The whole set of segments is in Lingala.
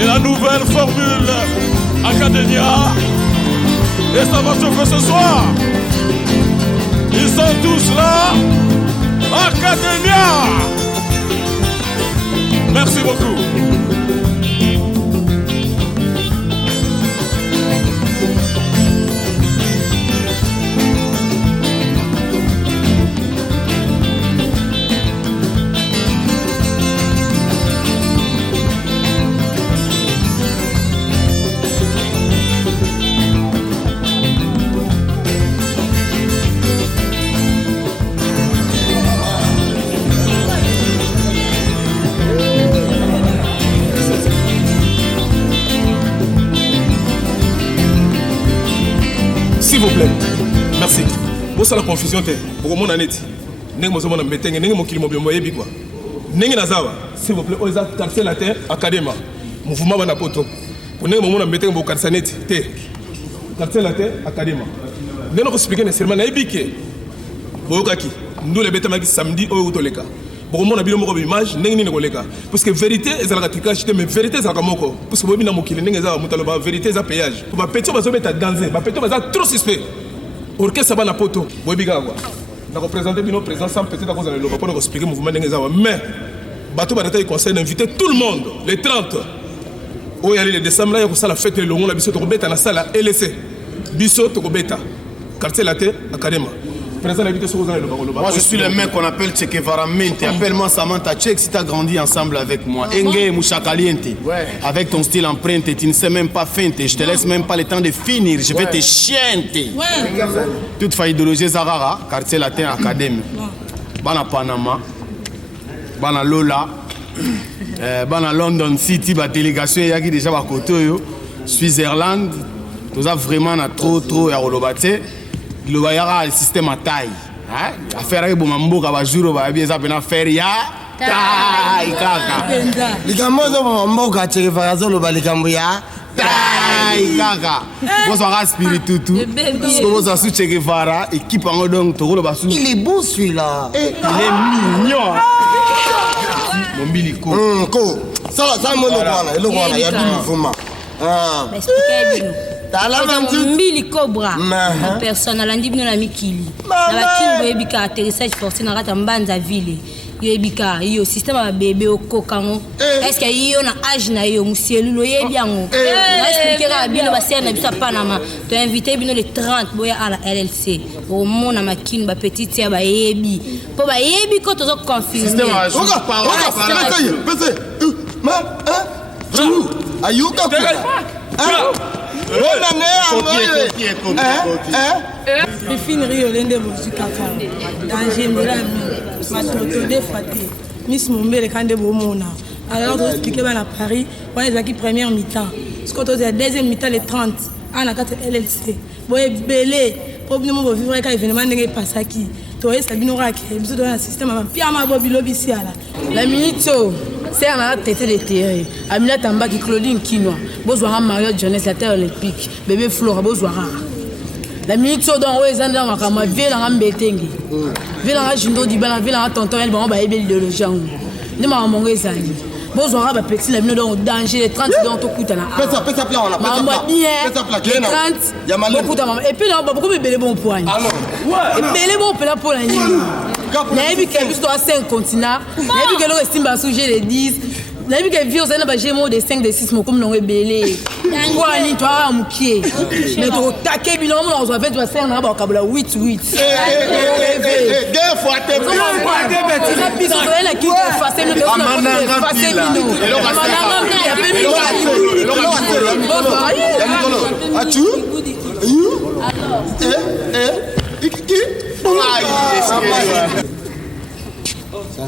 C'est la nouvelle formule Academia. Et ça va chauffer ce soir. Ils sont tous là. Academia. Merci beaucoup. S'il vous plaît, merci. Vous savez la confusion, pour mon année, s'il vous plaît, on a quartier la terre, académie, mouvement Banapoto. Pour nous, on a mis un quartier net, quartier la terre, académie. Nous allons expliquer nécessairement, nous les bêtes samedi au Toleka. Pour moi, on a bien une image, parce que vérité est la catégorie, mais vérité est la camoko. Parce que vous avez une vérité est la péage. Pour ma petite, vous avez dansé, ma petite, vous avez trop suspect. Pour que ça va na poto, vous avez nous représenter nos présents sans peut-être à cause de l'Europe pour expliquer le mouvement d'Engezawa. Mais, Bateau Barata conseille d'inviter tout le monde, les 30. Où il y a les décembre, il y a la fête de l'Ongon, la Bissot Robeta, la salle LC. Bissot Robeta, quartier latin, académie. Moi, je suis le mec qu'on appelle Che Guevara Mente. Appelle-moi Samantha Check si tu as grandi ensemble avec moi. Enge Mouchakaliente. Avec ton style empreinte, tu ne sais même pas feinte. Je te laisse même pas le temps de finir. Je vais te chienter. Toute faille idéologie Zarara, quartier latin académie. Bana Panama, Bana Lola, Bana London City, la délégation il y a qui déjà à côté. Switzerland, tout ça vraiment trop à Rolobate. Le système à taille. Affaire avec Bomambo, Kabajuro, Babiesa, Benaferia. Taille, Kaka. Les Gambozo, Bomambo, Kachevazo, le Balicambuya. Taille, Kaka. Vous avez spiritu tout. Vous avez su Che Guevara, équipe en odong, Toro le Bassou. Il est beau celui-là. Il est mignon. Mon bilico. Ça, il y a du mouvement. Expliquez-nous. Mbili Cobra, personne à l'indibino la Mikili. La King Webika atterrissage forcé dans la Mbanza ville. Yebika, yo système à bébé au cocango. Est-ce qu'il y a un âge na yo, monsieur Lulo Yebian? Expliquer à Bino Bassia Nabisa Panama. Tu as invité Bino les 30 boya à la LLC. Au monde à ma King, ma petite tia, ba Yebi. Pour ba Yebi, quand tu as confirmé. Système à Je finirai au lundi de Kaka. Dans général, ma toto défaté. Miss Mombé, le candidat Bomona. Alors, on expliquer à Paris, on est acquis première mi-temps. Ce qu'on a dit, deuxième mi-temps, les 30. On a 4 LLC. Bon, et belé, pour nous vivre avec l'événement de Passaki. Toi, ça vient nous raquer. Nous avons un système à Piama Bobby Lobby. La minute, c'est un tête de terre. Amina Tamba qui Claudine Kinoa. Besoin Mario Jeunesse, la terre olympique. Bébé Flora, besoin. La minute, dans Wezanda, on va vivre dans un bétengue. Vivre dans un jindo du bal, vivre dans un tonton, on va aider le gens. Nous m'avons mangé ça. Besoin à petit, la minute dans le danger, les 30 dans tout coup. Pèse plat, on a pèse plat. Les 30, beaucoup de et puis là, beaucoup de bébés bons points. Et bébés bons pour la nuit. Il y a quelqu'un qui doit 5 continents. Il y a quelqu'un qui estime à sujet les 10. Il y a quelqu'un qui vit au sein de Gémeaux des 5, des 6, mais comme l'on est belé. Quoi, ni toi, à moukier. Mais tu as taqué, bilan, on doit faire 5, on a 8.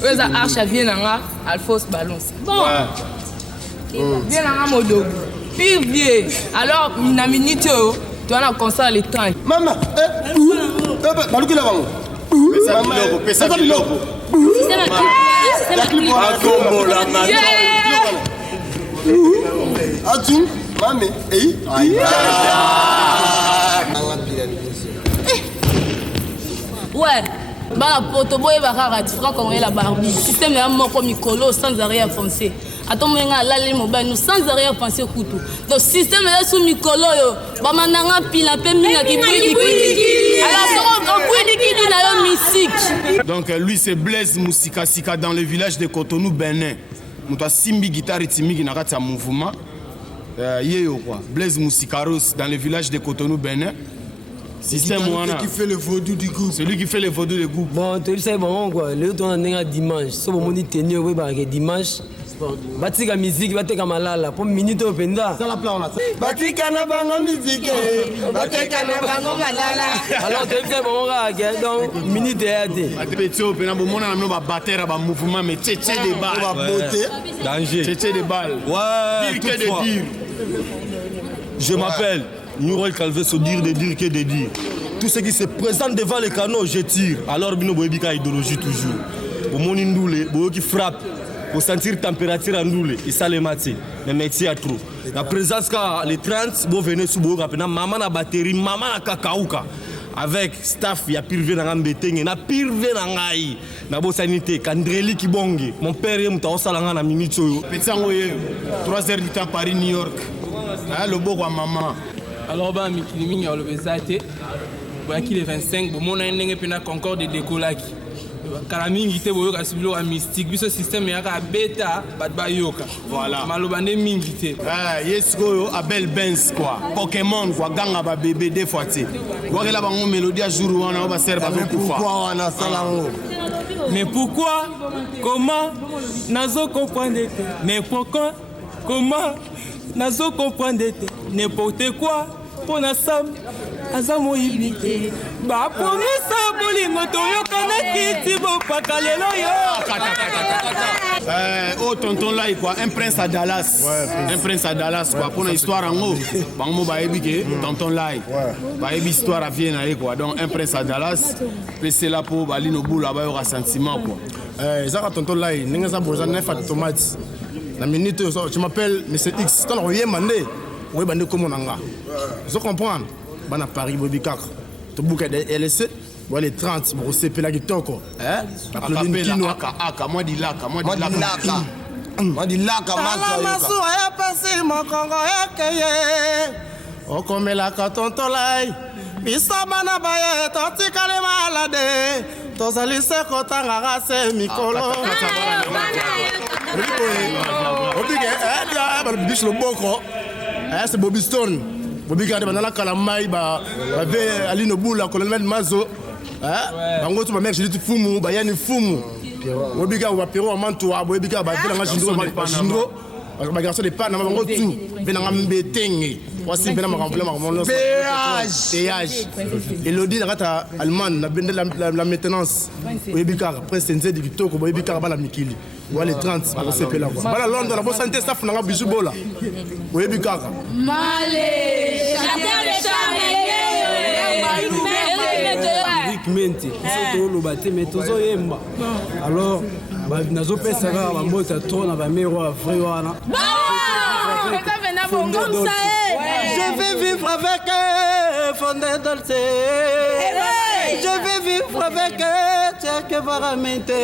Eux à Archa vient à Alphonse Balance. Bon. Viens à Modo. Puis vieux. Alors, une minute, tu as un concert les temps. Maman, Balouki là-bas. Pesa Biloko. C'est la clip. Atun, mame, Ouais. bana poto boyebaka ratifra congolais la Barbie système ya moko mikolo sans arrière-pensée ata moyenga alali mobali no sans arrière-pensée kutu donc système ya sous mikolo yo bamandanga pila mpe minga kibwidikidi alors okubwidikidi na yo musique. Donc lui c'est Blaise Moussika Sika dans le village de Cotonou Benin moto asimbi guitare timiki na kati ya mouvement yeyo quoi Blaise Moussikaros dans le village de Cotonou Benin. Système wana qui fait le vaudou du groupe. Celui qui fait le vaudou du groupe. Bon, tu sais bon quoi, le temps on est dimanche. So bon ni tenir oui ba dimanche. Batika musique bateka malala pour minute au penda. Ça la plan là. Batika na bango musique. Batika na bango malala. Alors tu sais bon ga donc minute et petit au pena bon mona no ba batteur ba mouvement mais tchétché de balles. On va botter. Danger. Tchétché de balles. Ouais, dire que de dire. Je m'appelle Nurol Calvé, se dire de dire que de dire. Tout ce qui se présente devant les canaux, je tire. Alors, Bino Boebika idéologie toujours. Au monde indoulé, Boyo qui frappe, pour sentir température en doulé, et ça les matin. Mais merci à trop. La présence car les 30, vous venez sous Boyo Kapena, maman na batterie, maman na kakaouka. Avec staff, il y a pire dans Ngambeteng, il y a pire dans Ngai. Na bo sanité, Kandreli Kibonge. Mon père est mouta osalanga na minute. Petit Angoye, 3 heures du temps Paris, New York. Le beau roi maman. Alors, mikili mingi ya lobeza te boyaki le 25 bomona ndenge pena Concorde dekolaki kala mingi te boyoka sibilo ya mystique biso système yaka beta bat bayoka voilà maloba nde mingi te yesko Abel Benz quoi Pokémon quoi ganga ba bébé des fois te wakela bango mélodie à jour wana ba serba ba kufa pourquoi wana salango mais pourquoi comment nazo comprendre mais pourquoi comment nazo comprendre n'importe quoi pour la somme azamo ibité ba promesa bolingo toyokana kiti bopaka lelo yo oh tonton là quoi un prince à Dallas un prince à Dallas quoi pour une histoire en haut bango ba ebike tonton là ba ebi histoire à Vienne quoi donc un prince à Dallas c'est là pour balino boula ba yo sentiment quoi zaka tonton là ninga za boza na fa tomate la minute je m'appelle monsieur X quand on vient mandé oui bande comme on anga je comprends bana Paris bobikak to bouka de LC bon les 30 bon c'est pela kitoko hein aka moi di laka moi di laka maso ya passé mon Congo ekeye okomela ka tonton lai bisa bana baye totikale malade tozali se kotanga rase mikolo obike dia ba bish lo boko c'est Bobby Stone Bobby Gade banana kalamai ba ve Alino Bula colonel Mazo bango tu ba mec je dis fumu ba yani fumu Bobby Gade ba pero manto wa Bobby Gade ba vela ngajindro ba garçon de pan na bango tu vena ngambetenge wasi bena makamvula makomono péage Elodie la rata allemande na bende la maintenance Bobby Gade après senze di kitoko Bobby Gade ba la mikili ouais les 30 on s'est là quoi bala Londres la bonne santé staff na bisu bola oui bikaka malé j'adore le charme c'est le bâti mais tozo yemba alors nazo pesa ka ba mbota trop na ba mero vrai wana comme ça je vais vivre avec Fondé Dolce je vais vivre avec que varamente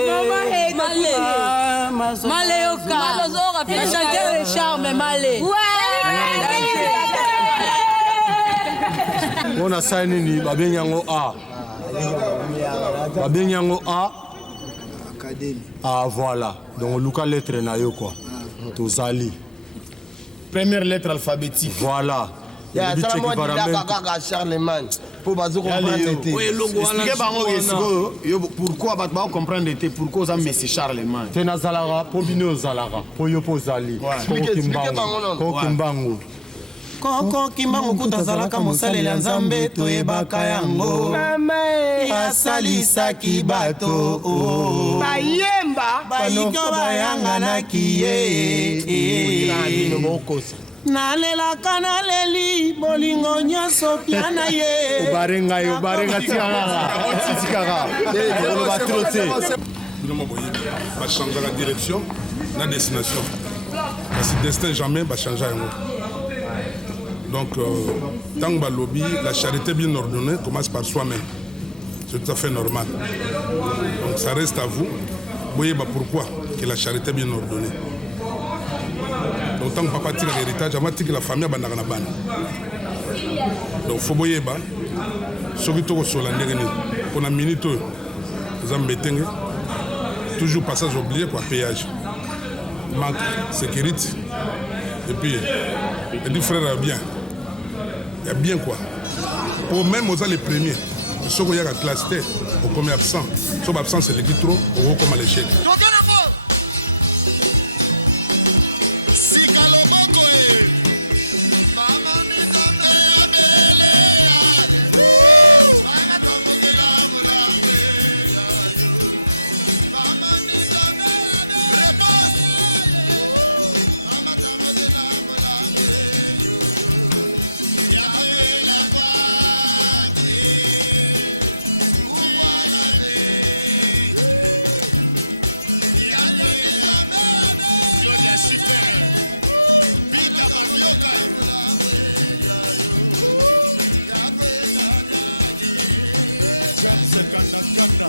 malé oka chanter le charme malé on a signé ni babenyango A académie ah voilà donc luka lettre na yo quoi tozali première lettre alphabétique voilà ya ça moi dit Charlemagne pour bazo comprendre était expliquez bango yo pourquoi ba comprendre était pourquoi ça mais c'est Charlemagne te nazalaka po bino ozalaka po yo pozali kokimbango koko kimbango kutazalaka mosalela nzambe toyebaka yango asalisaki bato bayemba bayiko bayanganaki ye nalelaka naleli bolingo nyonso pia na ye obarenga tiakaka oloba tro te bino boye bachangeaka direction na destination kasi destin jamais bachange yango. Donc, tant que la charité bien ordonnée commence par soi-même. c'est tout à fait normal. Donc ça reste à vous. Vous voyez pourquoi que la charité est bien ordonnée. Donc tant que papa tire l'héritage, avant que la famille a ban. Donc il faut voyez ce qui est sur la nérénie. Pour la minute, vous en mettez toujours passage oublié quoi, péage. Manque, sécurité. Et puis, il dit frère, il y a bien quoi. Pour même aux les premiers, ceux qui ont la classe T, au premier absent. Ceux qui absent, c'est les trop, ou comme à l'échec. Sikaloboko Kanda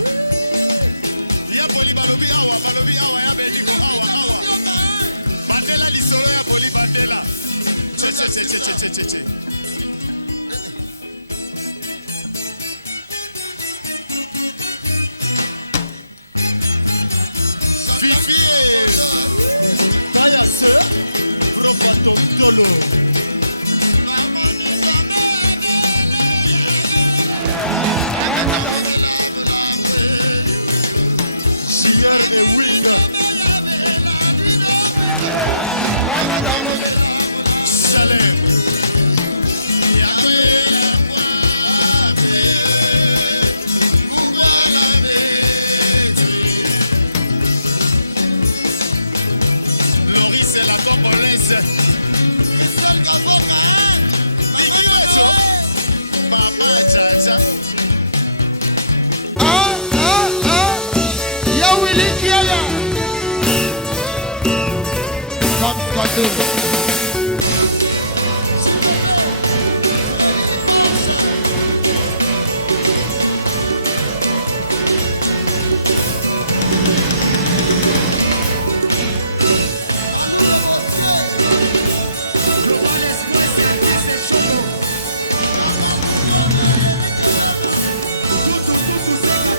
ya poli balobi awa ya bediko awa bandela lisolo ya poli bandela che Fifi Taya sœur Profato Tolo et Winga Salem Loris c'est la congolaise Papa Chacha S'il te plaît, Freddy Force. Malou de beauté. Global Express, c'est un choco. J'apprends pour toi, mais Eric et Lema. Tout sega.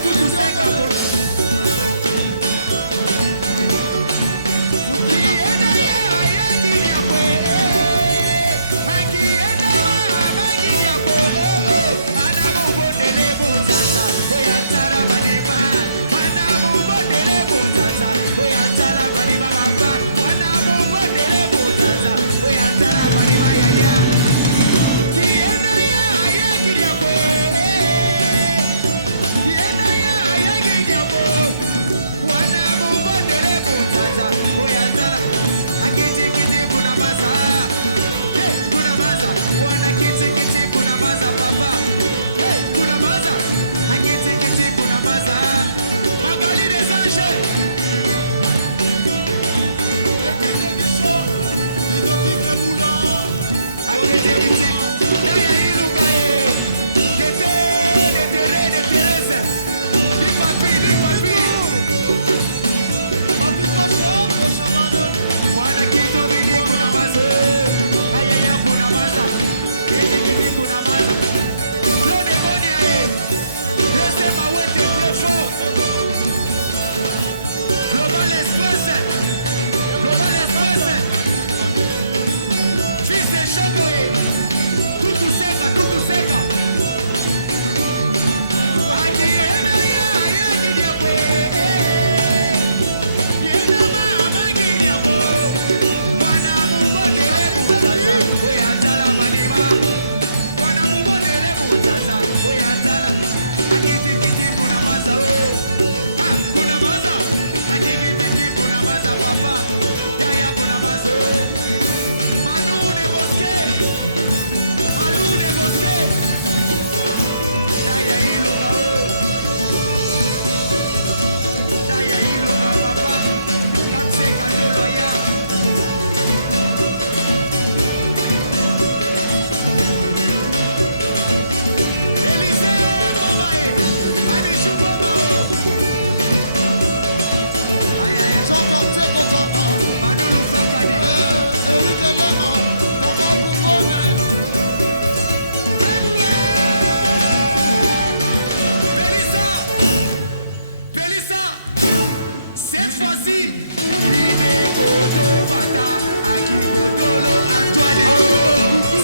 Ine koto vata aki kotolo Antoine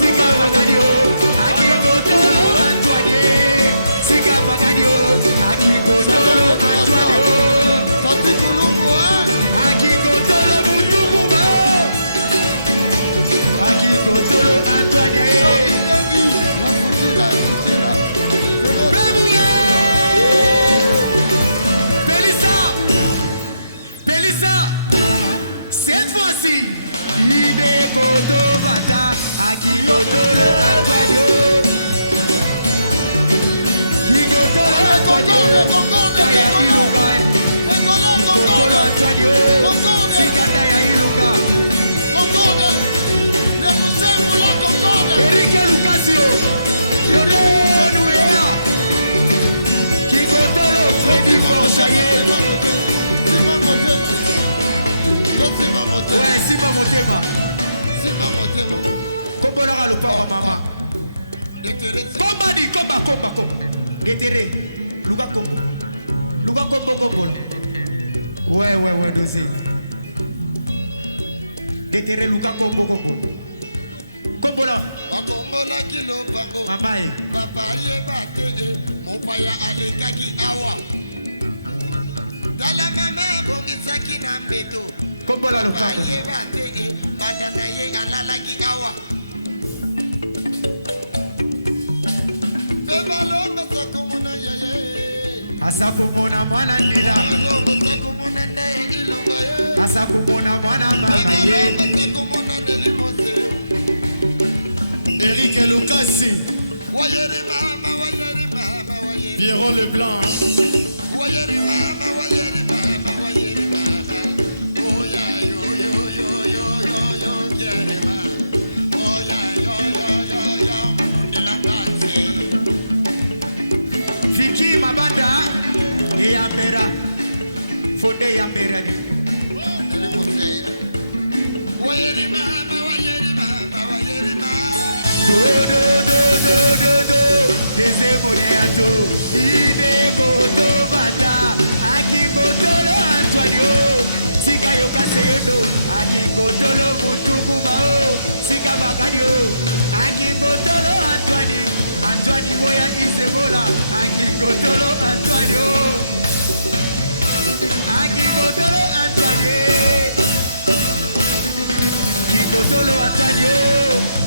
Sika Bagadio aki kotolo Antoine Sika Bagadio aki kotolo Antoine Tati Kulumbu aki kotolo Mutukuba aki kotolo Antoine La Futila cette fois-ci, Ide Koto Vata, Aki Kotolo Antoine. Ki Kotolo Antoine. Concorde. Sikata ya Iluka. Concorde. Le Moussin pour la Concorde. Eric Lucasio. Yodo Nouéa. Ki Kotolo Freddy Borchaye. Ouais, Simba Motema. Kombo la lopa mama. Komba di komba. Déterré. Luga kombo là. Ouais, dosé. Déterré Luga kombo. Kombo là. Kombo la kilo bango. Mama e. Papa ye bate mon paya alekaki awa. Dala mama bongisaki na mbeto. Kombo la lopa. Ye bate badana ye alalaki awa. Bebalonga sakumuna yeye. Asakumuna mwana nila. Asakumuna naye ilunga ye. Asakumuna mwana mama ye. Asakumuna nelimose. Eric Lucasi. Wayeri mama. Pierrot Leblanc. Wayeri mama. Oh yeah, yo, yere ma. Oh yeah, yo, munundilangati. Fiki mabanda, yambera. Fonde yambera ni. Wayeri mama. Do. Desemoniato, Ine Koto Vata, Aki Kotolo Antoine, Sika Yoka Seyendo, Aki Kotolo Mutukubao, Sika Bagadio, Aki Kotolo Antoine Moya Isebola, Aki Kotolo Antoine, Kikotolo Antoine,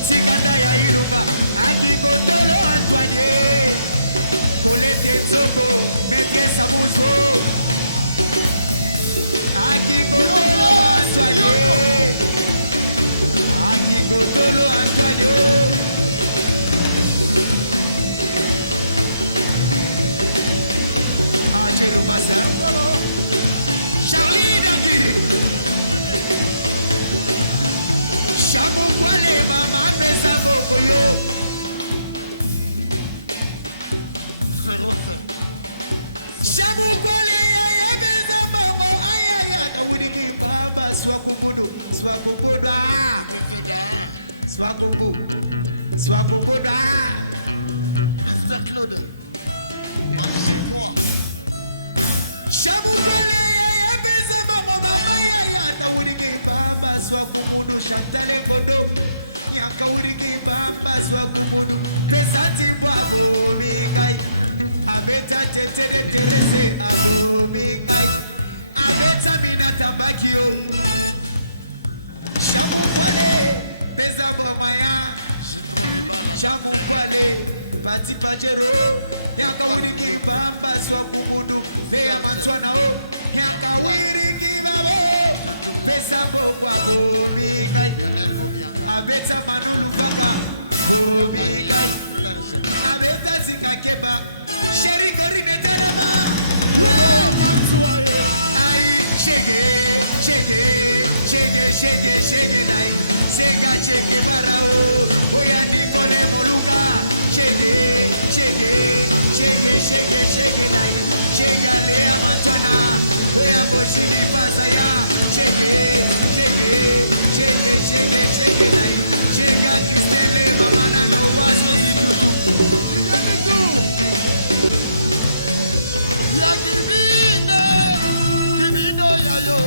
Sikanda ya Ilunga, Aki Kotolo Antoine, Colette Nzoko, Maître Samuzo, Aki Kotolo Antoine, Aki Kotolo Antoine, Jeromasa, Charlie Dangui, Chamou Kwale, Mama Pesa Bokoyo, Féroce, Chamou Kwale, Yaya Pesa Boko, Ayaya, Tawudiki Baba, Swakumbudu, Swakumbu, Mr. Claude. Shamukwale ya pesa bango mama ya tawuriki bamba Swakumundu Chantale Ngodo Nyaka uriki bamba Swakumundu pesa timbwabo mingai abeta tetere terese abo mingai abeta minatambakio Shamukwale pesa bomaya Shamukwale Pati Pajero Yanka wiriki bamba Swakumundu Veya Mantuana o Yanka wiriki babo Pesa bongwa bomingai Abeta Manulu Vaka bomingai Abeta Zika Keba Sheri Korine Terema Ai Shege dai Sega cheke barao Oya Nicole Moluka Shege dai Shega Lea Mantuana Oya Boshini Pasaya Shege dai Shega Kristele Mamana no waso Yututu Ya Kibino Yayo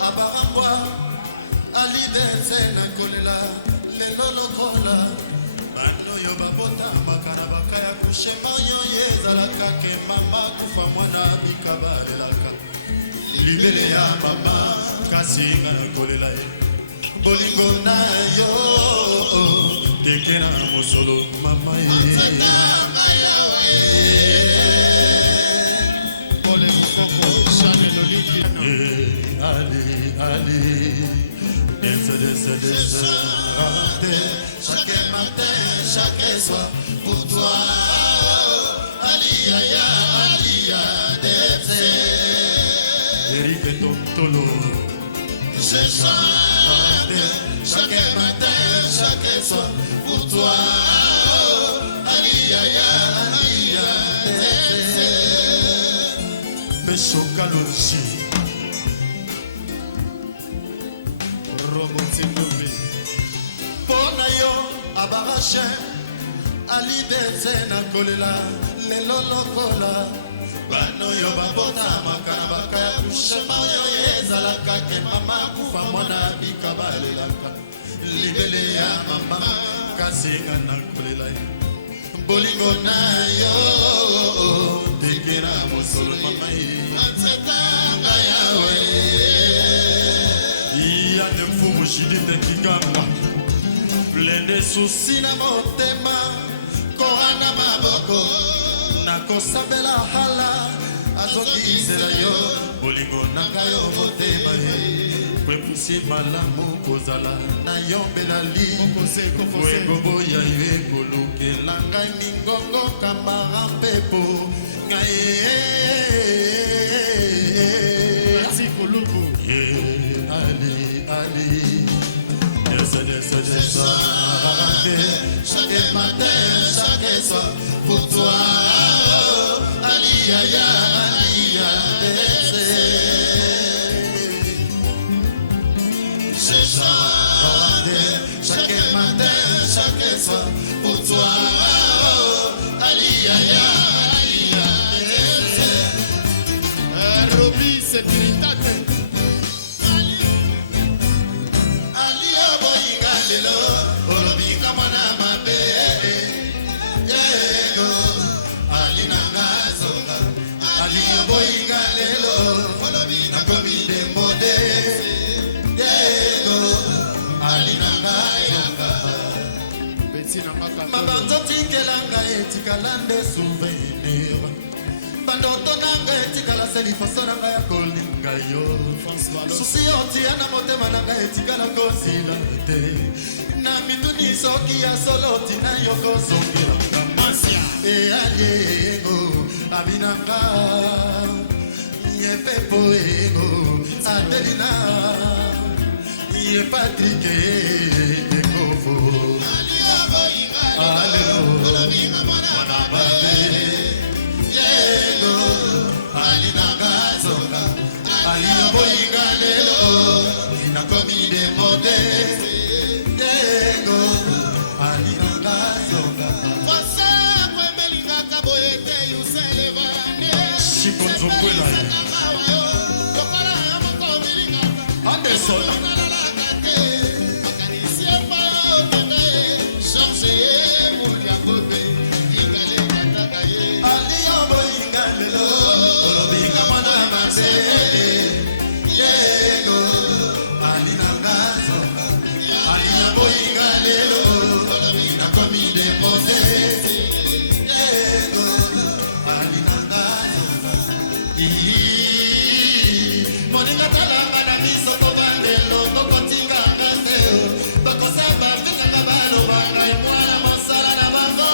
Abarambwa alidetse na kolela lelo lokola bano yo babota makana bakaya kushema yo yezalaka ke mama kufa mwana bikabalelaka libele ya mama kasinga na kolela ye bolingo na yo tekena mosolo mama ye Pole Mukoko, Chanel Oliki. Allez, chaque matin, chaque soir, pour toi, Alia, Eric et Tontolo. Je chante chaque matin, chaque soir, pour toi, Alia, Pesho Kalonji Robotindobi Pona yo abarache alidetse na kolela lelo lokola bano yo babota makana bakaya kushema yo yezalaka ke mama kufa mwana bikabalelaka libele ya mama kasinga na kolela bolingo na yo tekena mosolo mama atsetanga yawe iya nemfumu jidite kiganga plein de soucis na motema korana maboko nakosambela hala azongisela yo bolingo nanga yo motema kwepusi malamu kozala na yombela li wekoboya yo ekolukela ngai mingongo kamara mpepo ngai Ali chaque matin, chaque soir pour toi Alia je chante chaque matin, chaque soir pour toi Alia Nairobi Securitate Ali aboyinga lelo olobika mwana mabe yego Ali nanga zonga Ali aboyinga lelo olobika komide mode yego Ali nanga zonga Mabanzo tikelanga etikala nde souvenir Bandoto nanga etikala selifoso nanga ya kolinga yo Susi otia na motema nanga etikala kosila te Na mituni soki ya solo tina yo kozongelanga Masia Ealie ego aminanga Yepepo ego Adelina Ye Patrick Ekovo Alelo Mwana babe Yego Ali nanga zonga Ali yoboyinga lelo Ina komi de mode Yego Ali nanga zonga Fasa kwe melinga kaboyete yuselevane Shikonzonkwela Anderson Aliyo boyinga lelo olobika mwana mabe yego Ali nanga zonga Aliyo boyinga lelo olobika komide mode yego Ali nanga zonga Moninga talanga na miso tovandelo kokotinganga teo Bakosaba vinganga balobanga imwana mosala na bango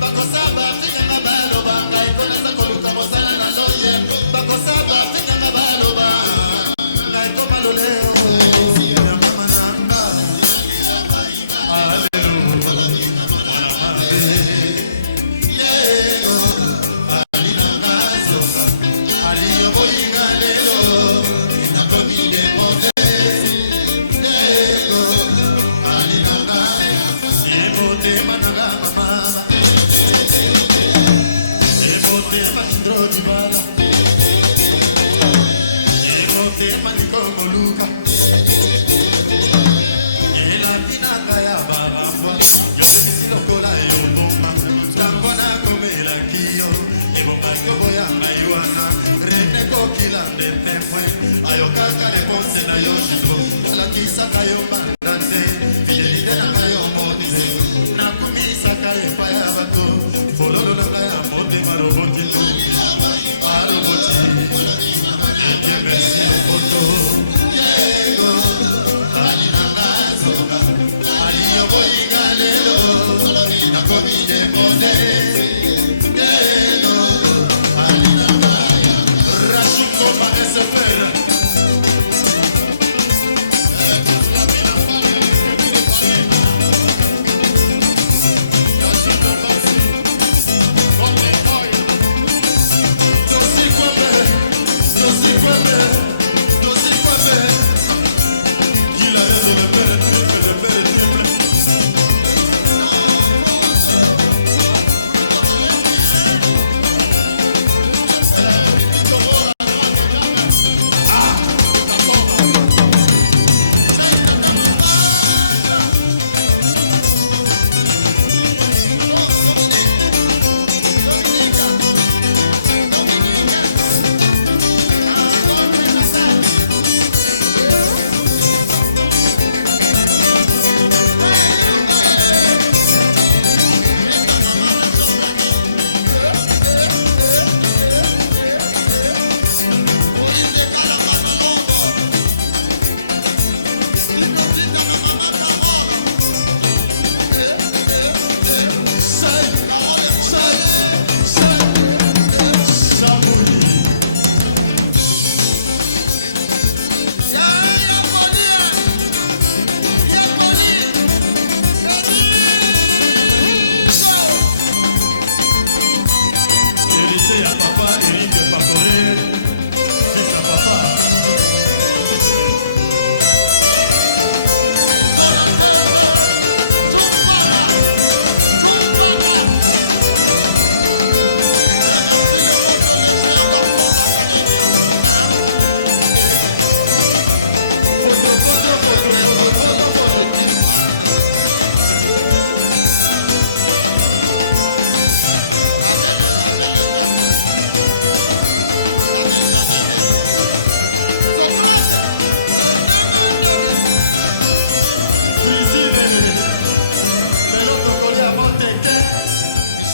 Bakosaba vinganga balobanga ikonasa koluka mosala na loye Bakosaba vinganga balobanga ikoma loleo Ya mama nanga Alelo Mwana mabe Yego Ali nanga zonga Ali yoboyinga lelo Nakomi de mode Yego Ali nanga Ebote mananga mama Ebote manindro di bala Ebote maniko moluka Ela pinanga ya barambwa Yo bebisi lokola yo bomba Tango na komela kiyo Ebonga kyobo ya ngayuana Rene kokila nde temwe Ayokaka reponse na yo jidro Alakisaka yo bandate Fidelite na kayo mote Nakumisaka epa ya bato Fololo na kaya mote maroboti nubi Aroboti Edie merci lopoto Yego Ali nanga zonga Ali yoboyinga lelo Nakomi de mode Yego Ali nanga Rachukoma SFR Dosi Kwame Il a raison, le père est triple, le père est triple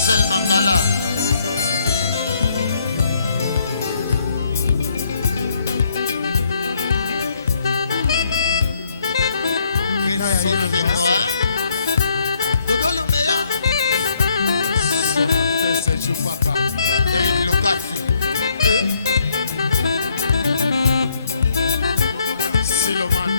Rachel Mangala. Dodo Lumea. C'est Choupaka. Eric Lokasi. Siloman.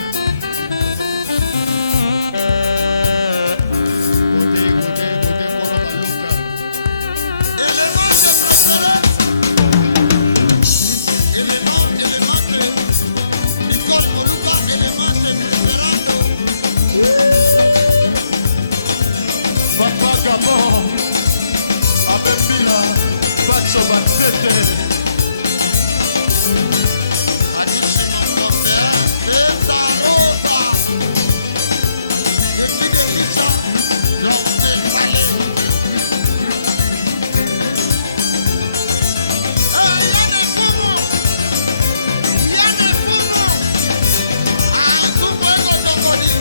Nicole Moluka, élément préférando. Papa Gabon, Abembila, Pacho Batete. Adishi Monkombe, Teta Rosa. Le petit de Kisha, l'homme del palais. Yann Fumo. Ah, Tumbo Ego Tokodi.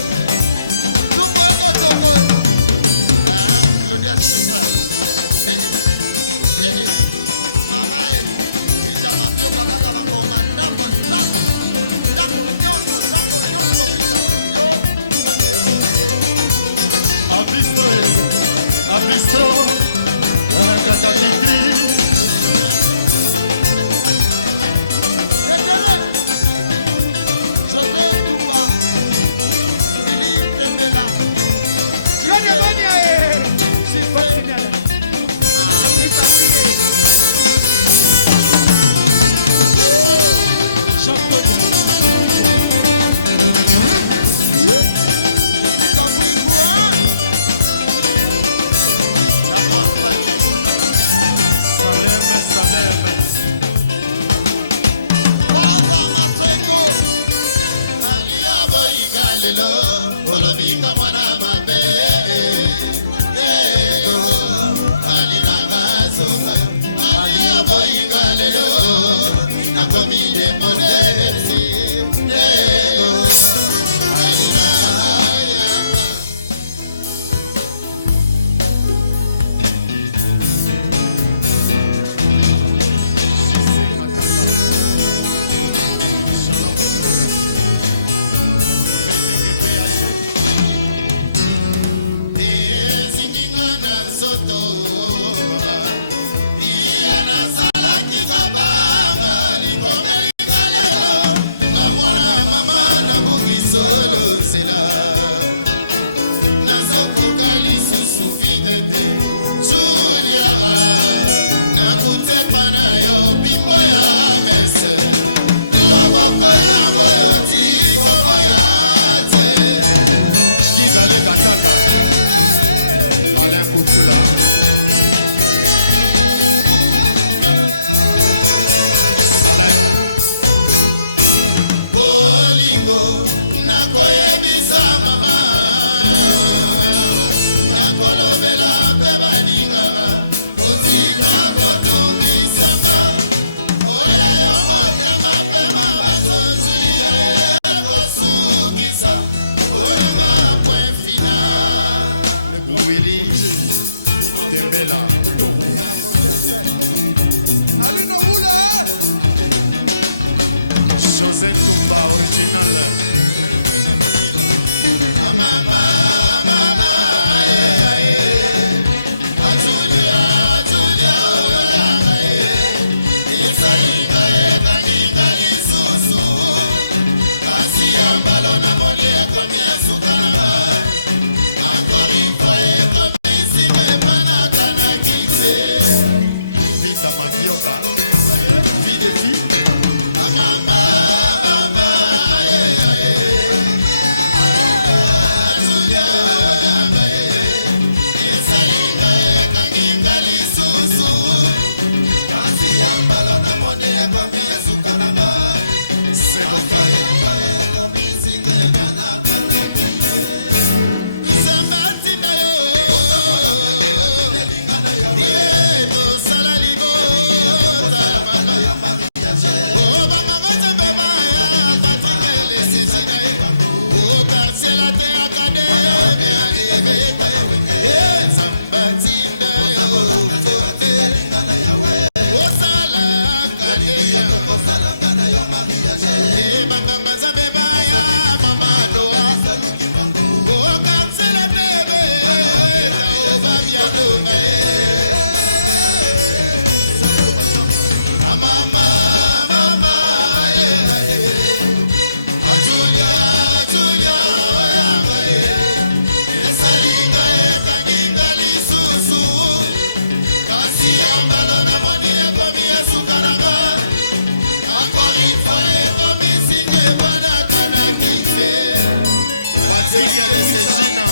Tumbo Ego Tokodi. Claudia Schiffer. Mama Ita Mapio Kaka Mangoma Ndambo Ndambo Nyonso Abistro, Katakitri. José Touba. Philippe Tembela. Olobinga mwana mabe alinanga zoka alia boyinga lelo nakomi demondesi solo c'est là nazokoka lisusu vide te Julia nakutepa na yo bimbo ya mese loboko yango yoti koboya te Kigale Kataka Alain Koutoula nakoyebisa mama nakolobela mpe baningaka kotika kotungisanga oya yo motema pema bazozulia ekosukisa oyanga point final Willy Tembela Alino Moula José Tumba original Mama, mama, Julia, Julia, Isalinga, Kaninga, Lisusu, Asia, Balona, Molia, Comia, Sukana, encore une fois, comme ici, mais Panatana, Kise, Vita Mavioka, vie de fille, Mama, mama, kondonga mama mama Julia Julia oyanga esalinga ekanginga lisusu kasi yambala na moni ekomi esukaranga encore une fois ekomi singe banakana kise Patrick ya Lesegina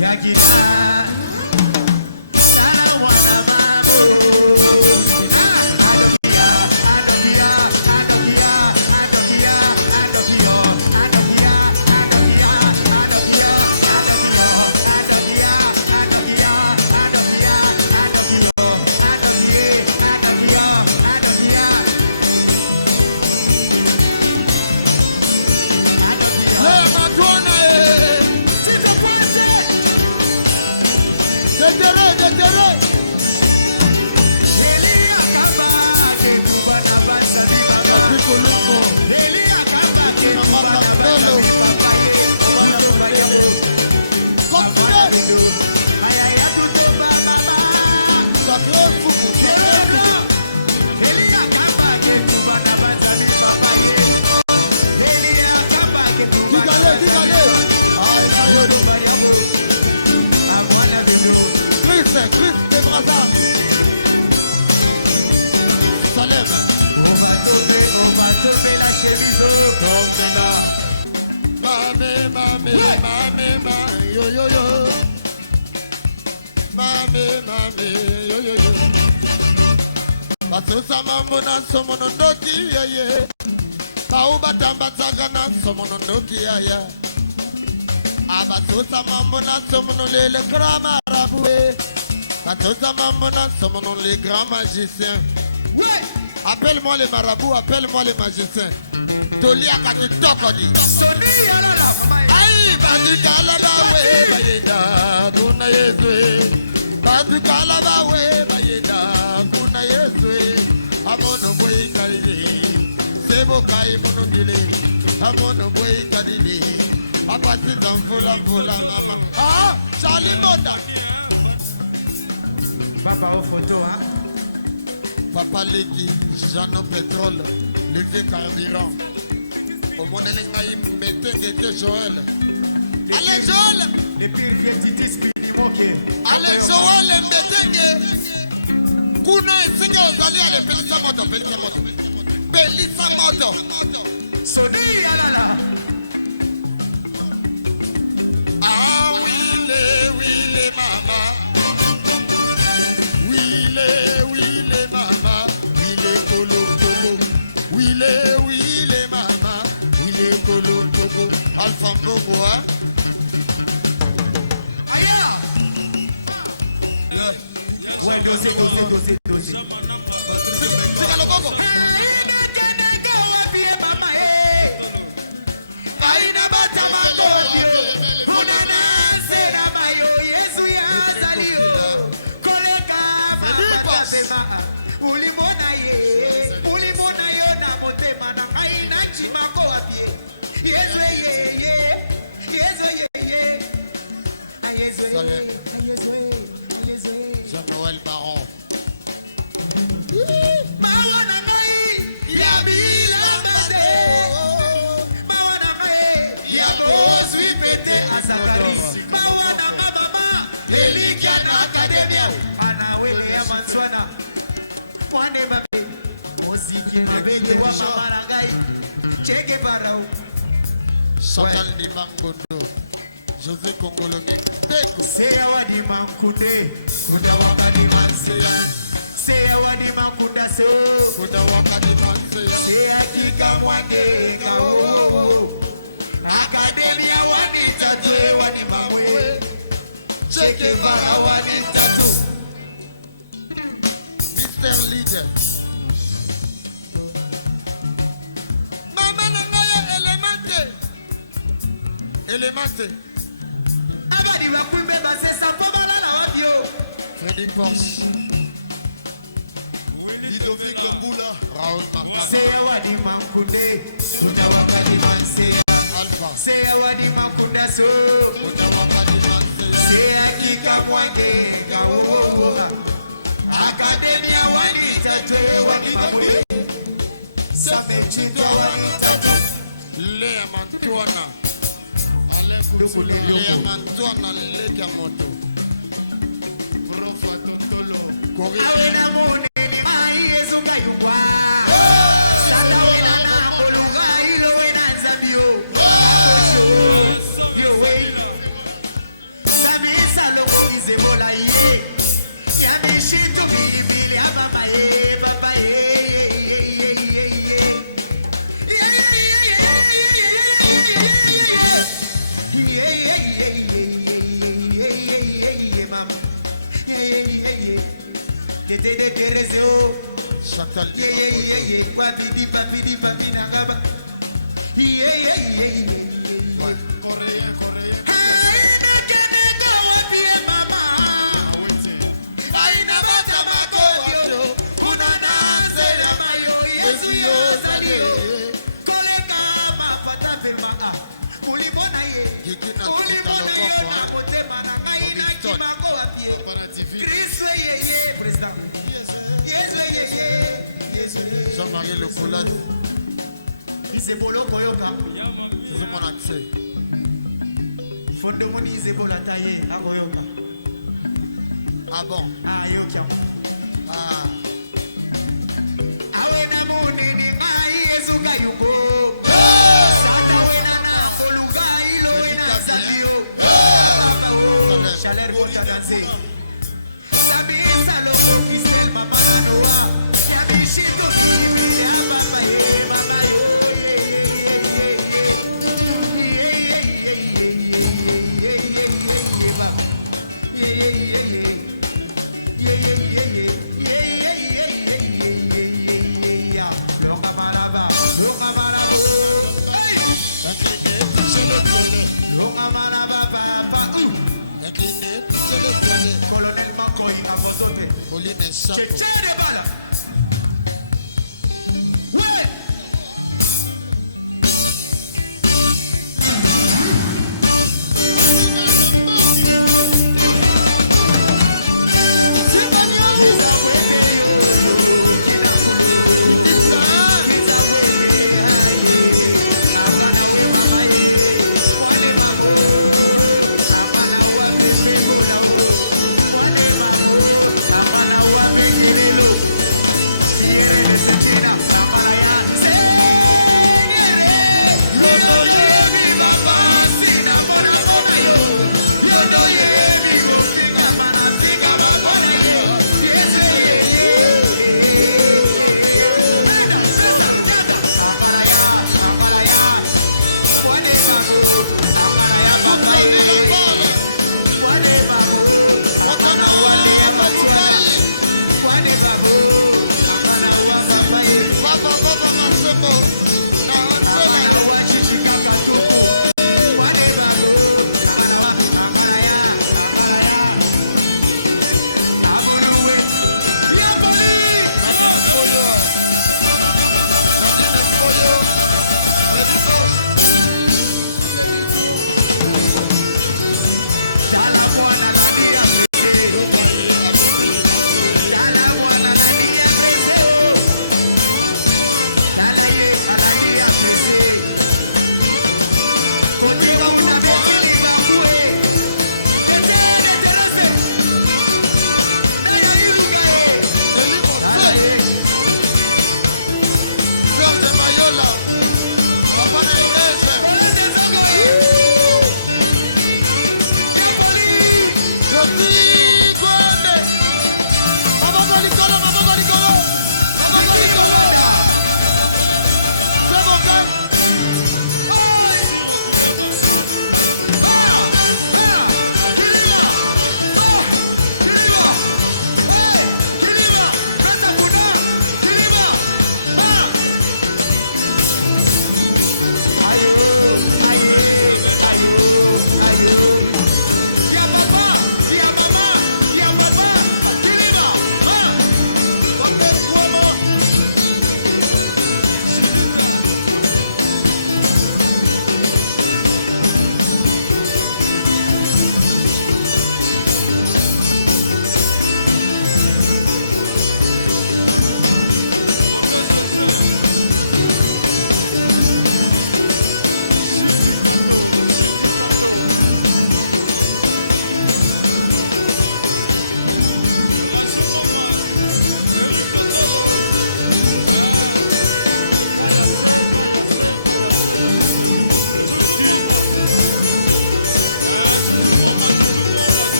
Yakina Sala wana babu Adokia Adokia Adokia Adokia Adokia Adokia Adokia Adokia Adokia Adokia Adokia Adokia Adokia Adokia Adokia Adokia Le matwana Tito Pointe Detere Elia Kamba Ketuba na bansa bi baba Elia Kamba Ketuba na bansa bi papa ye Muto bayamo Amana bido Ayaya tuto baba Sakre fuku Elia Kamba Ketuba na bansa bi papa ye Elia Kamba Ketuba na bansa bi papa Muto bayamo Amana bido Chris de Braza Salem on va tomber la chemise au tombe là Mame yo yo yo Mame yo yo yo Batusa mambo na somono ndoki yeye Tauba tambataka na somono ndoki yeye Abatusa mambo na somono le grand marabout Batusa mambo na somono les grands magiciens. Ouais. Appelle-moi les marabouts, appelle-moi les magiciens. Tolia Kakitokodi. Soni Yalala, maman. Aïe, Badukalabawe, Bayeda, Kuna Yezwe. Badukalabawe, Bayeda, Kuna Yezwe. Amono Boy Kalili. Sebo Kai Monodile. Amono Boy Kalili. Apati Zamfula, maman. Ah, Charlie Moda. Papa aux photos, hein. Papa Leki, Jeannot Pétrole, le vieux carburant. Au monde de Mbetenge, Joël. Allez Joël. Les pires vieux titis Pinimoke. Allez Joël Mbetenge. Kuna Singa Ozali, allez Pelissa Moto, Pelissa Moto. Pelissa Moto. Soni Yalala. Ah oui les mamas. Oui les mamas. Oui les colo coco. Oui les mamas. Oui les colo coco. Alpha Mbogo hein. Aya. Ouais, dosé. C'est le Bogo. Aina bata makobio. Unana sena mayo Yesu ya zalio. Koleka mabata pema. Ulimona yo na motema na aina chimako apie. Yesu ye. Jean-Noël Baron. Mawana ngai ya bila bade. Mawana ngai ya bozwi pete azakari. Mawana nga mama Elikia na akademia. Ana wele ya manswana. Mwane mabe muziki mabege wa mama na ngai. Cheke parao. Chantal Dimangondo. José Congolomé. Seya wadi mankunde. Kuda wakadi manseya. Seya wadi makunda so. Kuda wakadi manseya. Seya kika mwange kawo. Akademia wani tatwe wani mamwe. Cheke vara wani tatu. Mr. Leader. Mama nangaya Elemate. Abadi wakumbe base sampo balala wabio. Freddy Porsche. Ludovic Mboula. Raoul Martin. Seya wadi mankunde. Kuda wakadi manseya. Alpha. Seya wadi makunda so. Kuda wakadi manseya. Seya kika mwange kawo. Akademia wani tatwe wani mamwe. Samechitwa wani tatu. Lea Mantuana. Alain Koutsula. Lea Mantuana Leka Moto. Profa Totolo. Awena mune ni mai Yesu kayungwa. Sata wena na ngoluga ilo wena nzambio. Kakosho. Yo wey. Sami salongo izebola ye. Yamishitu bibili abama ye. Papa ye. Mam. Tete Terezeo. Chantal. Wabidi papi nagaba. Coréen. Aina keneko wapie mama. Aina bata makobio. Unanaze na mayo Yesu ya zalio. Koleka mapata pelma a. Ulimona ye na motema na ngai na kimako apie. Kristo ye président. Yesu ye. Jean-Marie Le Collat. Izebolo koyoka. C'est mon accès. Fondo moni izebola taye akoyoka. Ah bon? Ah yokia. Ah. Awena muni ni ngai Yesu kayungo. Sata wena na koluga ilo wena zabio. Papa o chaleur monta danser. Sabi salongo Christelle mama na Noah. Yamishito bibili ya papa ye mama yo baba. Longa Marabo. Longa Maraba Papa. Colonel Makoy, à vos autres. Tchétché de balles. Ouais. Bengelelo, Pierre de Sentina, Amalaya, Senyere, Yodoye, Baba, Sina, Bona, Bona, Yodoye, Bigo, Figa, Mana, Figa, Bona, yes, Meda, Pesa, Yada, Amalaya, Amalaya, Wade Babu, Amalaya, Baba, Wade Babu, Amana, Wade, Amatuana. Wane babu, amana wa papaye. Baba masembo, amana wa chichi kaka tuku. Wane babu, amana ya. Abuluwe, ya poli. Dala mwana la dia pete. Côté Mouna Betili Bakoué, Tété de Terese, Naya Ilugaye, Alaye, Serge Mayola, Papa Naïlese, Colin des Angoye, Yapoli, Yosi Gwende, Maboko Likolo, c'est bon gars. Y'a papa, y'a maman, y'a papa, Kiliba,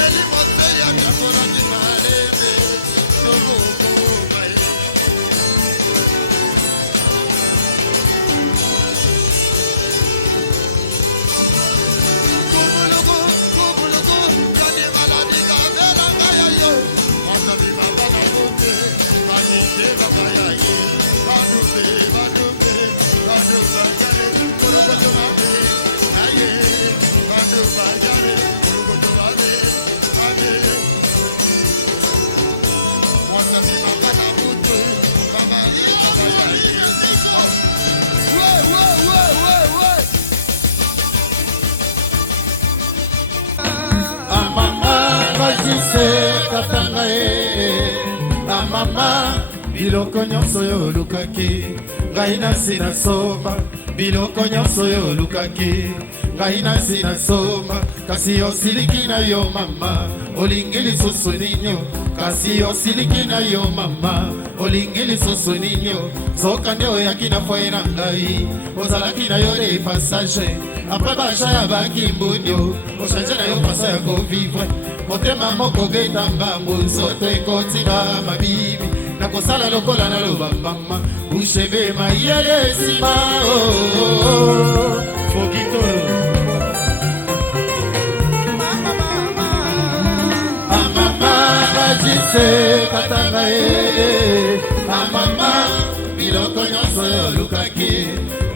Eli Moseya takolaki malembe tokokoma ye kumuluku yani maladi kavelanga yayo matabi baba na bote kanite baba yaye badube badubajale korokoto mabe aye badubajale korokoto mabe aye matabi baba na bote kanite baba yaye ouais amama bajise katanga amama biloko nyonso yo olukaki ngai nasi nasomba biloko nyonso yo olukaki ngai nasi nasomba kasi osiliki na yo mama olingi lisusu nini kasi osiliki na yo mama olingi lisusu nini zoka nde oyaki na foye na ngai ozalaki na yo de passage apres basha ya bakimbunio ochange na yo pasa ya kovivre motema moko betamba mozoto ekotina mabibi nakosala lokola naloba mama ushebe mayele nsima fokitoro amama bajise katanga amama biloko nyonso yo olukaki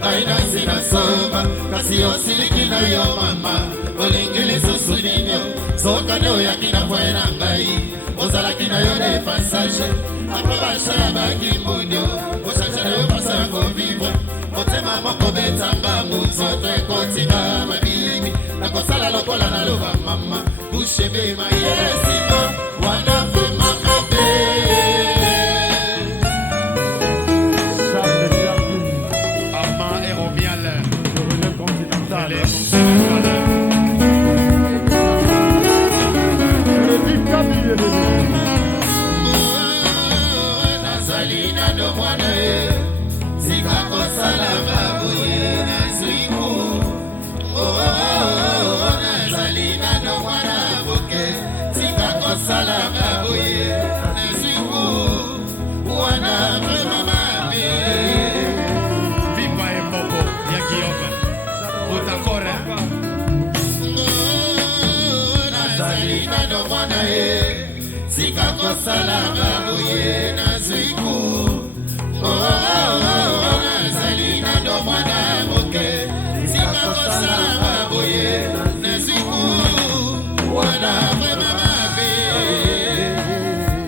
ainasi nasomba kasi osiliki na yo mama olingi lisusu nini soka nde oyaki na foye na ngai ozalaki na yo de passage apres basha ya bakimbunio ochange na yo pasa ya kovivre motema moko betanga mozoto ekotinga mabibi nakosala lokola naloba mama bushebe mayele simo wana vrema mabe Armand Aérobial le continental nazali nano mwana ye sika kosala maboye nazwiku nazali nano mwana boke sika kosala maboye nazwiku wana vrema mabe vipa emboko ya Guillaume otakora nazali nano mwana ye sika kosala maboye nazwiku nazali nano mwana moke sika kosala maboye nazwiku wana vrema mabe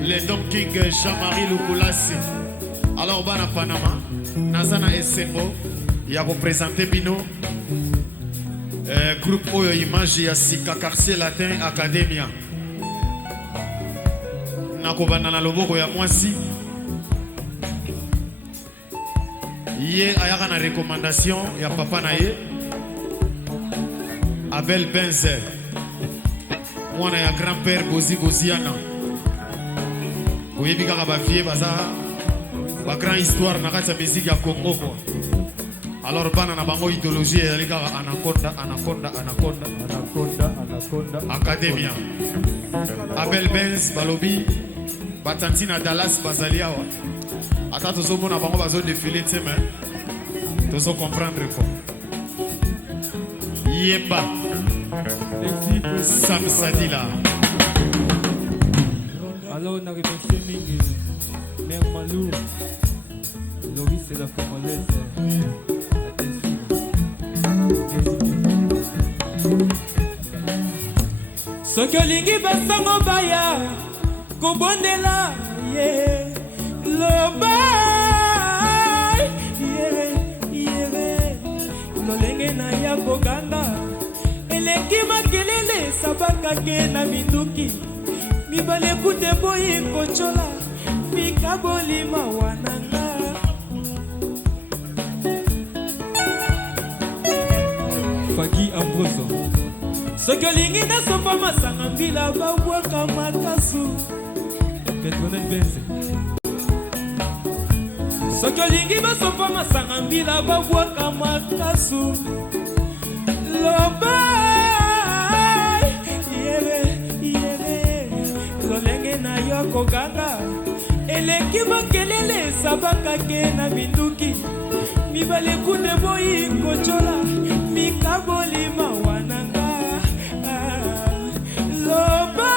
le Dom King Jean-Marie Lukulasi alors bana Panama naza na esengo ya représenter bino groupe oyo image ya sika quartier latin academia nakobanda na loboko ya mwasi ye ayaka na recommandation ya papa na ye Abel Benzer mwana ya grand-père Boziana oyebi kaka bavie baza bagrand histoire na kati ya musique ya Congo kwa alors bana na bango idéologie ezali kaka anaconda academia Abel Benz balobi batanti na Dallas bazali awa ata tozomona bango bazodefile te me tozocomprendre ko yemba Sam Sadila alors on a remercié mingi Mère Malou Loris c'est la congolaise soki olingi basango baya kobondela ye loba yere lolenge na ya koganda eleki makelele sabakake na minduki mibale kute boyi kocola pika bolima wananga Faki Ambroso soki olingi nasopa masanga mbila babwaka makasu Petronel Benze soki olingi basopa masanga mbila babwaka makasu loba yere lolenge na yo kokanga eleki makelele esabakake na minduki mibale kunde boyi kocola mikabolima wananga loba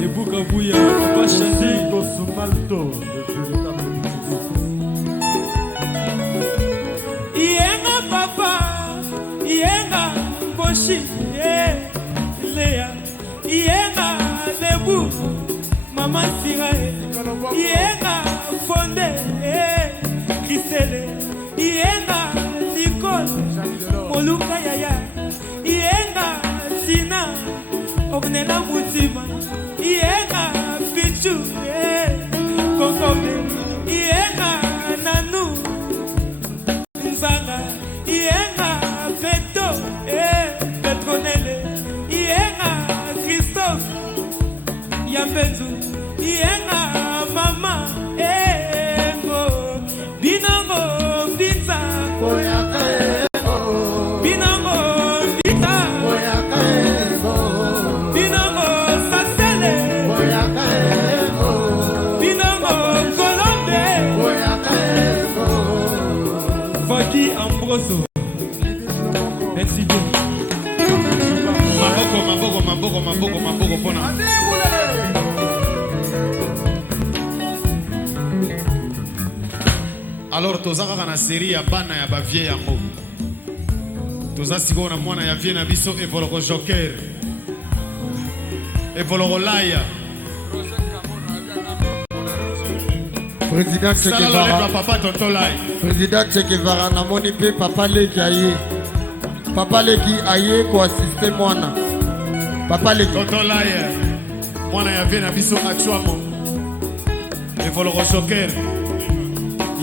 le bukabuya papa Chandi Gosumalto Yenga papa Yenga Boshi Lea Yenga Lebu Mama Sirae Yenga Fonde Christelle Yenga Nicole Moluka Yaya Yenga Tina Ognela Mutima Yenga Pichu Kokode Yenga Nanu Nzanga Yenga Peto Petronele Yenga Christophe Yambenzu Yenga Mama Ego Binongo Mbinza Boyaka Ego Binongo Mbinza Boyaka Ego Binongo Sasele Boyaka Ego Binongo Colombe Boyaka Ego Faki Ambroso Merci beaucoup Maboko pona Alors toza kaka na série ya bana ya bavie yango toza sikoyo na mwana ya vie na biso evoloko joker evoloko laya Président Che Guevara papa tonto laya Président Che Guevara namoni pe papa leki aye papa leki aye ko assiste mwana papa leki tonto laya mwana ya vie na biso achwamo evoloko joker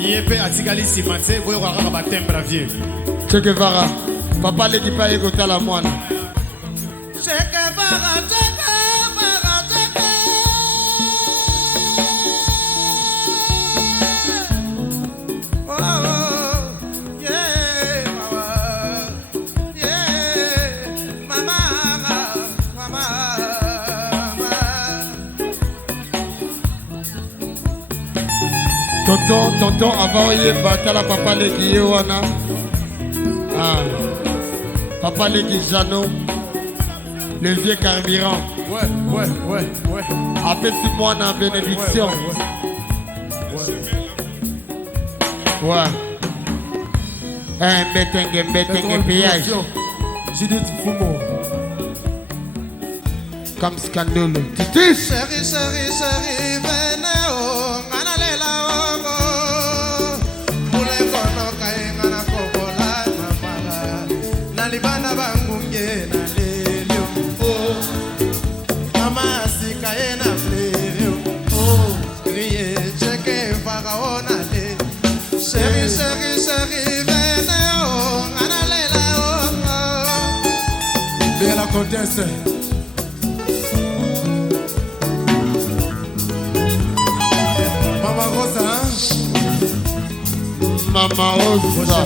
Yepe atikali simate boyo kwa kaka batembre vie Che Guevara papa leki pa ego tala mwana Che Guevara Che Guevara Che Oh yeah mama Tonton avant yeba tala papa leki yewana papa leki Jano le vieux carburant ouais apeti mwana bénédiction ouais mbetenge péage Judith Fumo comme scandale Titis Chérie venez oh nganalela oh mule kono kaenga na kobola na mala na libana bangunge na lelio oh mama sikaena lelio oh crier cheke faraona le chérie venez oh nganalela oh de la comtesse Mama Rosa Mama Rosa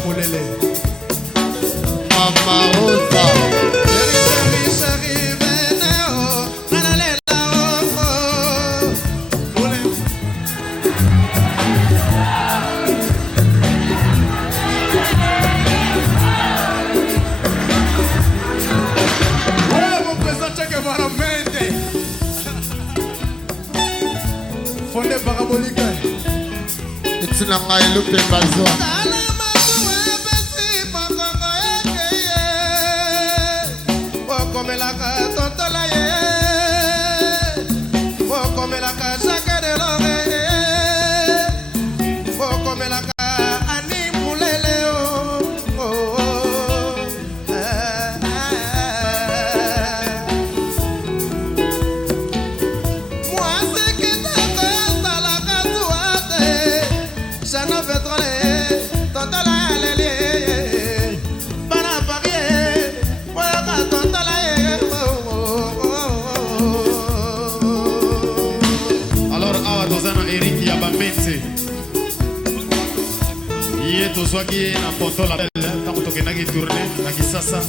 Chérie venez oh nganalela oh mon président Che Guevara mente Fonde parabolique Itina ngai lupe bazwa Bokomelaka tontola ye Bokomelaka Jacques Delorme Bokomelaka Ani Mulele Moi c'est qui t'attends à la casouate Chano pétrole tontola lele Bana parie Boyaka tontola ye Alors awa tozana Eric Yabamete Ye tozwaki na poto la ntango tokendaki tourne na Kisasa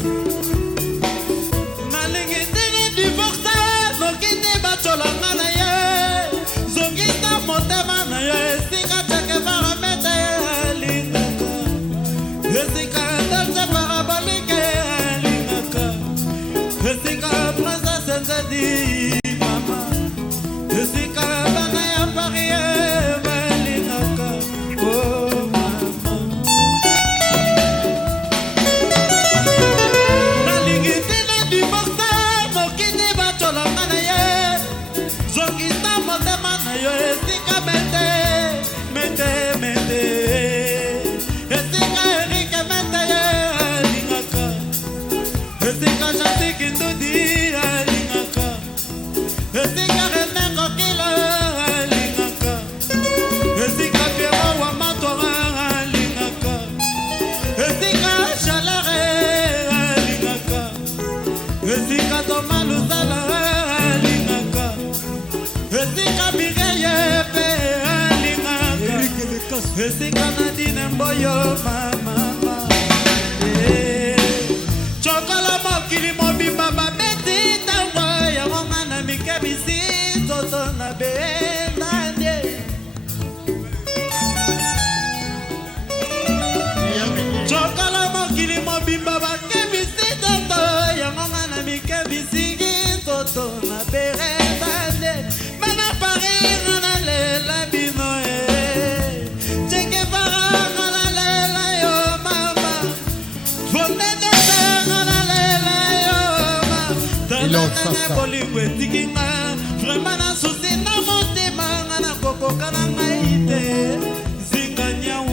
senzadi mama esika bana ya parie balingaka oh mama nalingi tena divorce mokini batolanga na ye zongisa motema na yo esika mete esika erike mete ye alingaka esika jantiki ndudi alingaka esika rene kokila alingaka esika piero wa matora alingaka esika chalare alingaka esika toma luzala alingaka esika mireye pe alingaka esika nadine mboyo mama chokola mokili mobimba babeti tango yango nga na mikebisi toto na bendande chokola mokili mobimba bakebisi toto yango nga na mikebisi toto na bendande mana paris na lela bino cheke para na lela yo mama fonde bolingo etikinga vraimen na susi na motema nga na kokoka na ngai te zinga nyau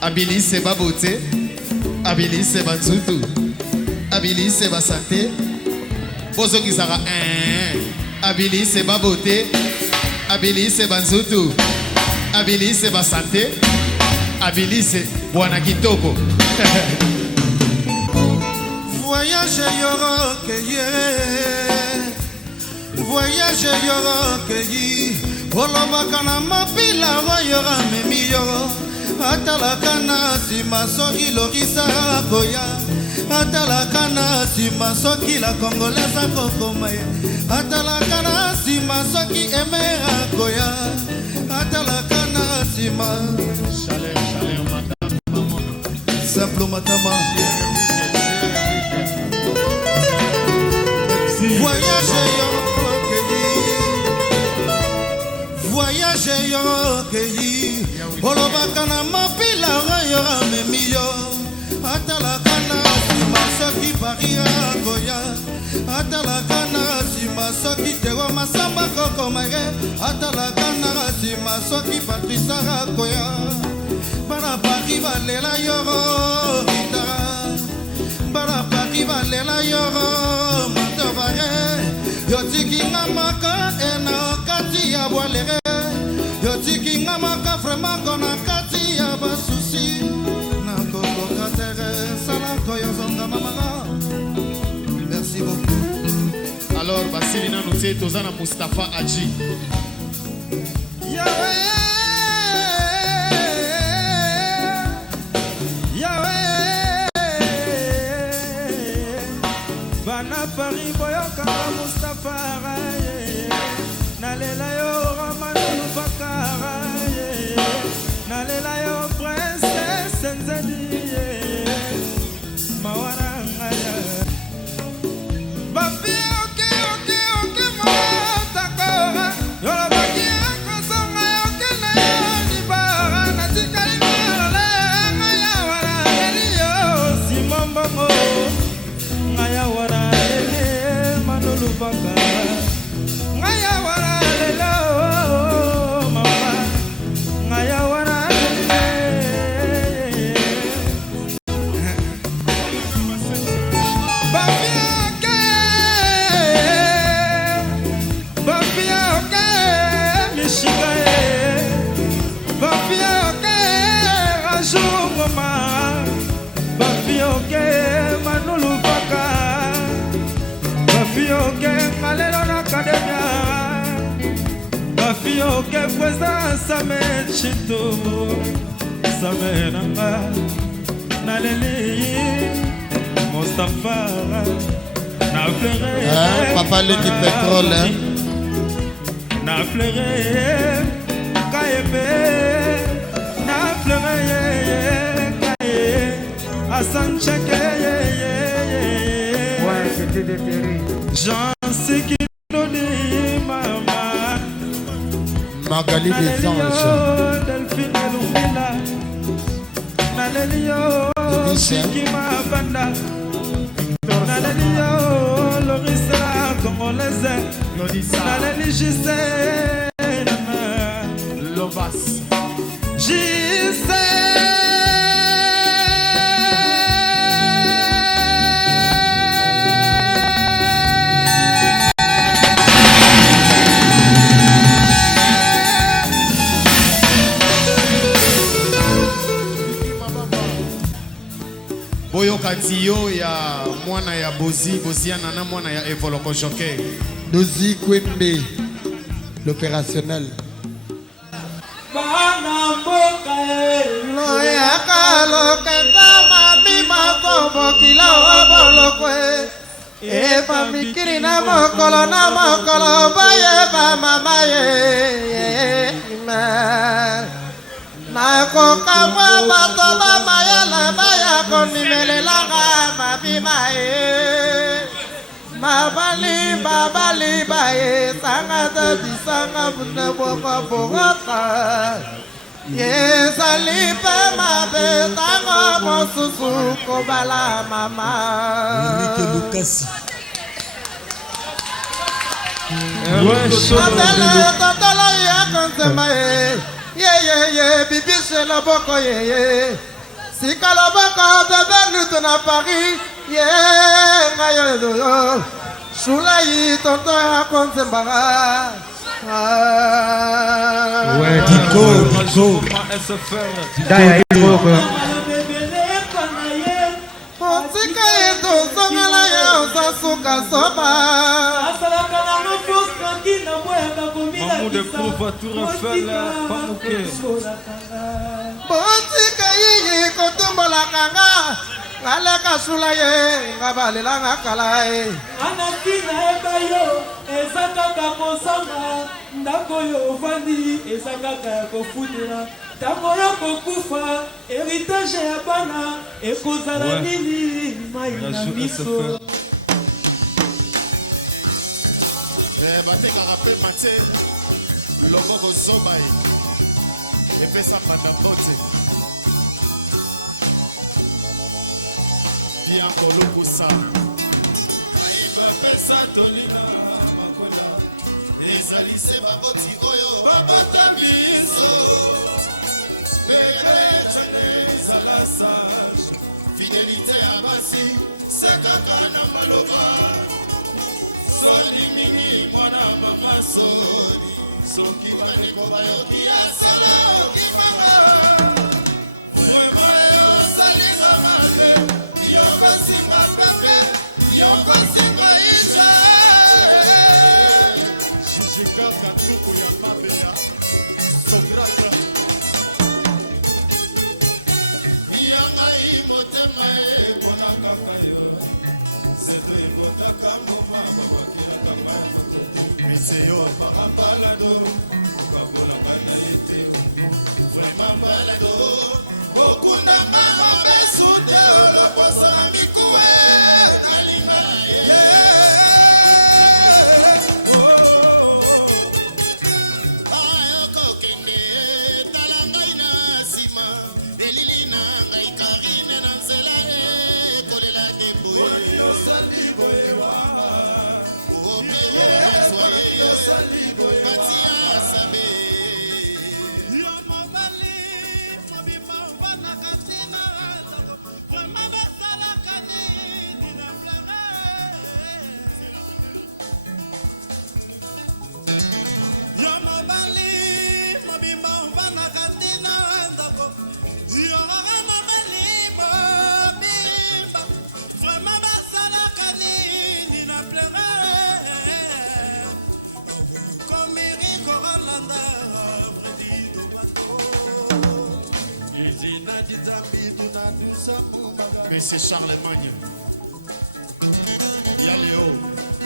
abilise babote abilise banzutu abilise basante bozokisaka abilise babote abilise banzutu abilise basante abilise bwana kitoko voyage yorokeyi voyage yorokeyi olobaka na mapila oyoka memi yo atalaka na nsima soki lokisa koya atalaka na nsima soki la kongolesa kokoma ye atalaka na nsima soki emera koya atalaka na nsima simple matama voyage yokeyi olobaka na mapila oyo amemi yo atalaka na nsima soki paris akoya atalaka na nsima soki tewa masamba kokomake atalaka na nsima soki patrisa akoya bana paris balela yoro ritara bana paris balela yoro matobare yotikinga maka ena kati ya bwalere yotikinga maka vraiment kona kati ya basusi nakokoka tere salako yozonga mamanga merci beaucoup alors basili nanu te toza na Mustafa Aji bana Paris boyokanga Mustafa nalela yo Romanulu Bakara nalela yo Princesse Nzeli mawana ngaya bafi oke matakora yolo baki akosonga yoke na yo dibara natikali ngala ngaya wana eliyo simombongo ngaya wana Manulu Bakara ngaya wana lelo mama ngaya wana bafioke mishikae bafioke rajungoma bafioke Manulu Bakara bafioke ngalelo na akademia bafioke kweza same chito same nanga naleli Mustafa na fleur papa Leki pétrole na fleur kaebe na fleur kae asancheke de Terry. J'en sais qui donne maman. Magali des Anges. Delphine Lumila. Nalelio, Sikima Banda. Nalelio, Lorissa Congolaise. Naleli Gisèle. Lobas. Gisèle. Boyoka Dio ya mwana ya Boziana na mwana ya Evoloko Jockey. Dozi Kwembe, l'opérationnel. Bana mboka Loyaka lokenda mami makombo kila obolokwe. Eba mikiri na mokolo bayeba mama ye. Nakokamwa bato bamayala bayako nimelelanga mabima ye. Babali baye sanga de bisanga bune boko bogota. Ye salipe mabe tango mosusu kobala mama. Lucas. Atele totolo ya konsema ye. Ye, bibi c'est la boko ye. Si kalaboko bebe nous na Paris. Ye, ngayo yo. Shulayi tonto ya konzembara. Ouais, Dico. Daya iboko. Otika yeto songala ya osasuka soba. Mamou de Courvature Eiffel, Pamouké. Botika yiyi kotumbola kanga. Ngaleka shula ye, ngabalela ngakala ye. Anatina ebayo, ezakaka kosanga. Ndako yo vandi, ezakaka kofutela. Tango yo kokufa, héritage ya bana. Ekozala nini, mai na miso. Batekaka mpe mate loboko zoba ye epesa mbanda mbote bianco lukusa bapesa tolina makwela ezali se baboti oyo babota biso bebe chane ezala sage fidelité ya basi se kaka na maloba soni mingi mwana mama soni soki bandeko bayoki ya solo okimanga vraimen yosalinga mabe yokosinga pepe yokosinga ija jijikaka tuku ya mabe ya sokrata yangai motema epona kaka yo zeto ebotaka mboma babakilaka ngai ya moto te meteo parabalado okakolanga na ye te vraiment balado bokundanga mobesu te oloposo na mikuwe nalinga ye ayokokende tala ngai na nsima elili na ngai karine na nzela ekolela deboye osali boyewa osali boyewa Yo mobali mobima ubanaka tina zako. Vraiment besalaka nini na plere. Yo mobali mobima ubanaka tina zako. Yo mobali mobimba vraiment besalaka nini na plere. mais c'est Charlemagne ya Léo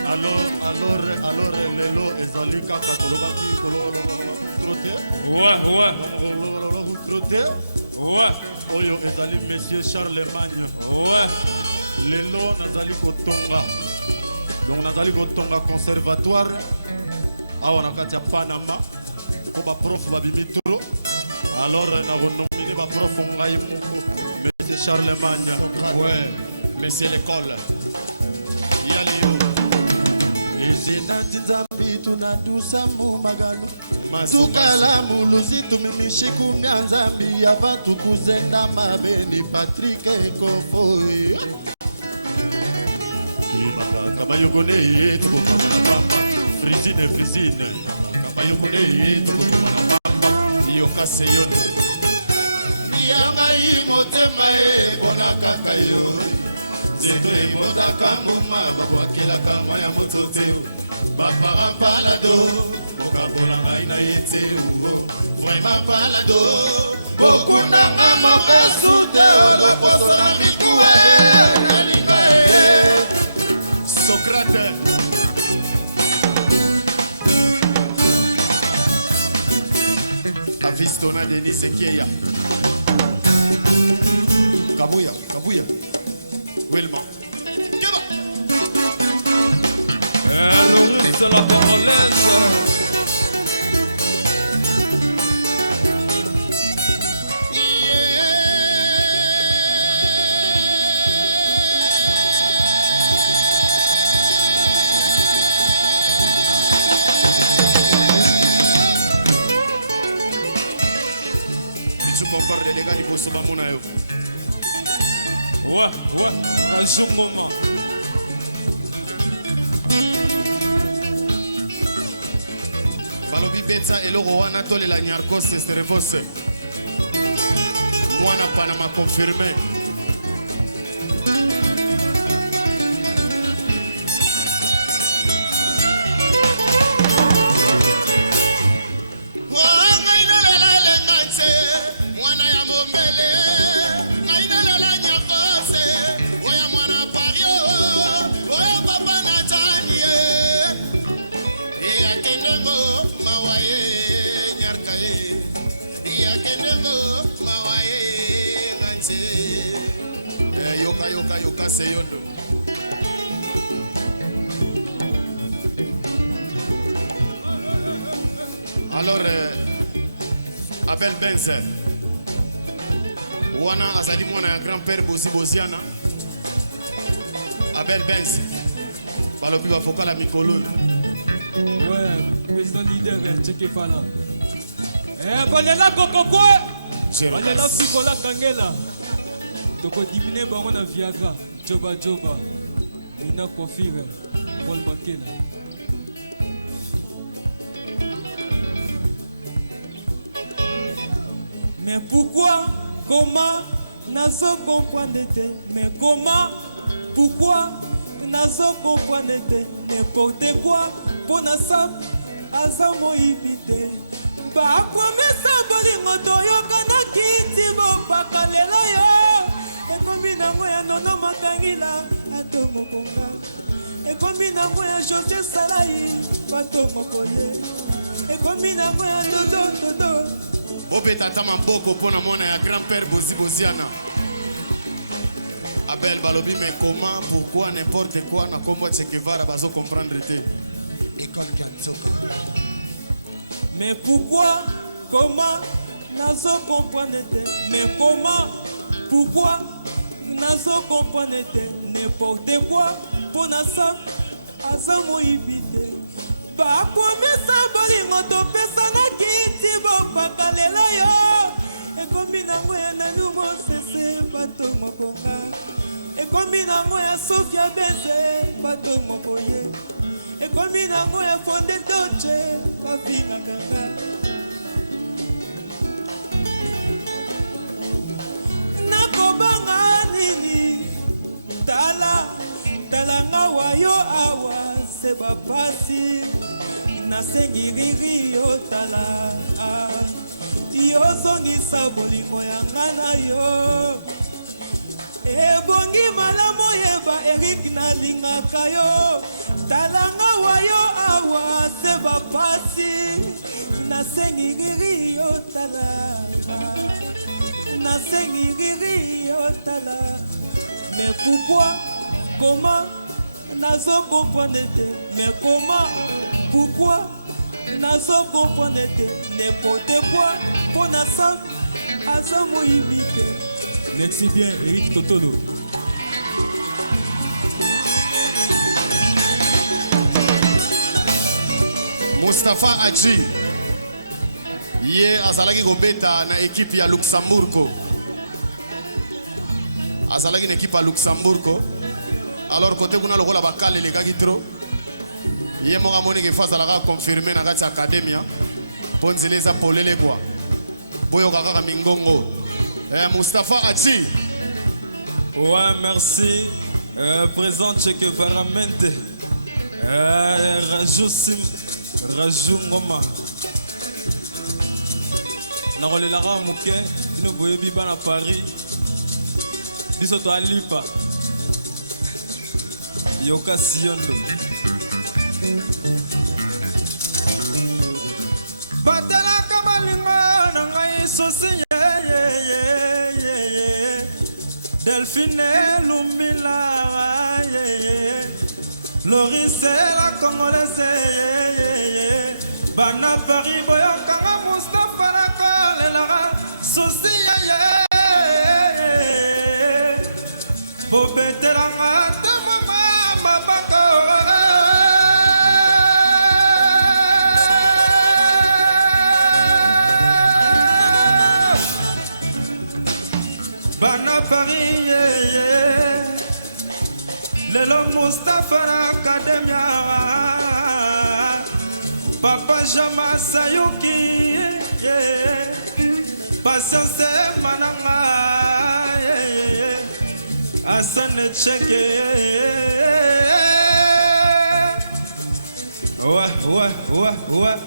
alors lelo ezali kaka tolobaki trotte ouais oyo ezali monsieur Charlemagne ouais lelo nazali kotonga Donc nazali kotonga conservatoire awa na kati ya Panama ko ba prof babimi trop. Alors na renominer ba prof ngai moko Monsieur Charlemagne. Ouais, monsieur l'école. Yalio. Izina tinzambi tunadusa mu magano. Tukala muluzi tumimishiku myanzambi abantu kuzenda mabeni Patrick Ekofoi. Kabayokone ye tukufana na bamba frizine kabayokone ye tukufana na bamba yokase yondo yanga imotema e bona kaka yo zeto ebotaka mbuma babwakela kama ya mototeo bapara palado bokabola ngai na ye te vraiment palado bokundanga mabesu te oloposo na mikuwe nalinga e Socrate. Avistona Denise Kieya. Kabuya. Wilma. Loris la Congolaise. Concorde les gars, il faut se battre. Ouais, Rajongoma. Balobi Betsa et le Rowana Tole la Nyarkos Sterevos. Moi n'a pas m'a confirmé. Yoka Seyondo. Alors, Abel Benz, Wana Azali Mwana, grand-père Bozi Boziana. Abel Benz, Balobi Bafoka la Mikolo. Ouais, président leader, checké pas là. Balela Kokoko, Balela Fikola Kangela. Toko dimine bango na Viagra, Joba, Ina Kofire, Paul Makela. Mais pourquoi, comment, nazo comprendre mais comment, pourquoi, nazo comprendre n'importe quoi, pour nasab, azamo ibite. Ba promesa bolingo toyoka na kiti bo pakalela yo. Ekomi nango ya nono makangila atongo konga. Ekomi nango ya José Salai patongo koye. Ekomi nango ya dodo. Bobe tata mamboko pona mona ya grand-père Bozi Boziana. Abel Balobi, mais comment, pourquoi, n'importe quoi, na kombo Che Guevara bazo comprendre te. École Katsoka. Mais pourquoi, comment, nazo comprendre te. Mais comment, pourquoi, nazo comprendre te. N'importe quoi, pour nasa, azamo ibite. Ba promesa bolingo topesa na kiti bo pakalela yo. Ekomi nango ya nanu mosese batongo konga. Ekomi nango ya Sofia Beze batongo koye. Ekomi nango ya Fonde Doche bafinga kanga. Nakobanga nini talanga wayo awa seba pasi. Nasengi riri yo tala yo zongisa bolingo ya ngana yo ebongi malamo yeba Eric nalingaka yo talanga wayo awa seba pasi nasengi riri yo tala nasengi riri yo tala mais pourquoi comment nazo comprendre te. Mais comment, pourquoi, nazo comprendre te. N'importe quoi, pour nasam, azamu imite. Merci bien, Eric Totolo. Mustafa Adji ye azalaki kobeta na équipe ya Luxembourg. Azalaki na équipe ya Luxembourg. Alors côté kuna lokola bakale lekaki trop. Ye moka moni ke phase alaka confirmer na kati academia. Ponzele eza polele kwa. Boyo kaka mingongo. Mustafa Adji. Ouais, merci. Présent Che Guevara Mente. Rajou Ngoma. Nakolelaka moke bino boyebi bana Paris. Biso to alipa. Yoka Siondo. Batala kamalinga na ngai sosi Delphine Lumila Loris la Congolaise Bana Paris Boyokanga Mustafa la Kolelara Sosi Bobetelanga Tamama Mabako Bana Paris, Lelo Mustafa na Academia, Papa Jama Sayuki, Patience Mananga, Asane Cheke, ouais.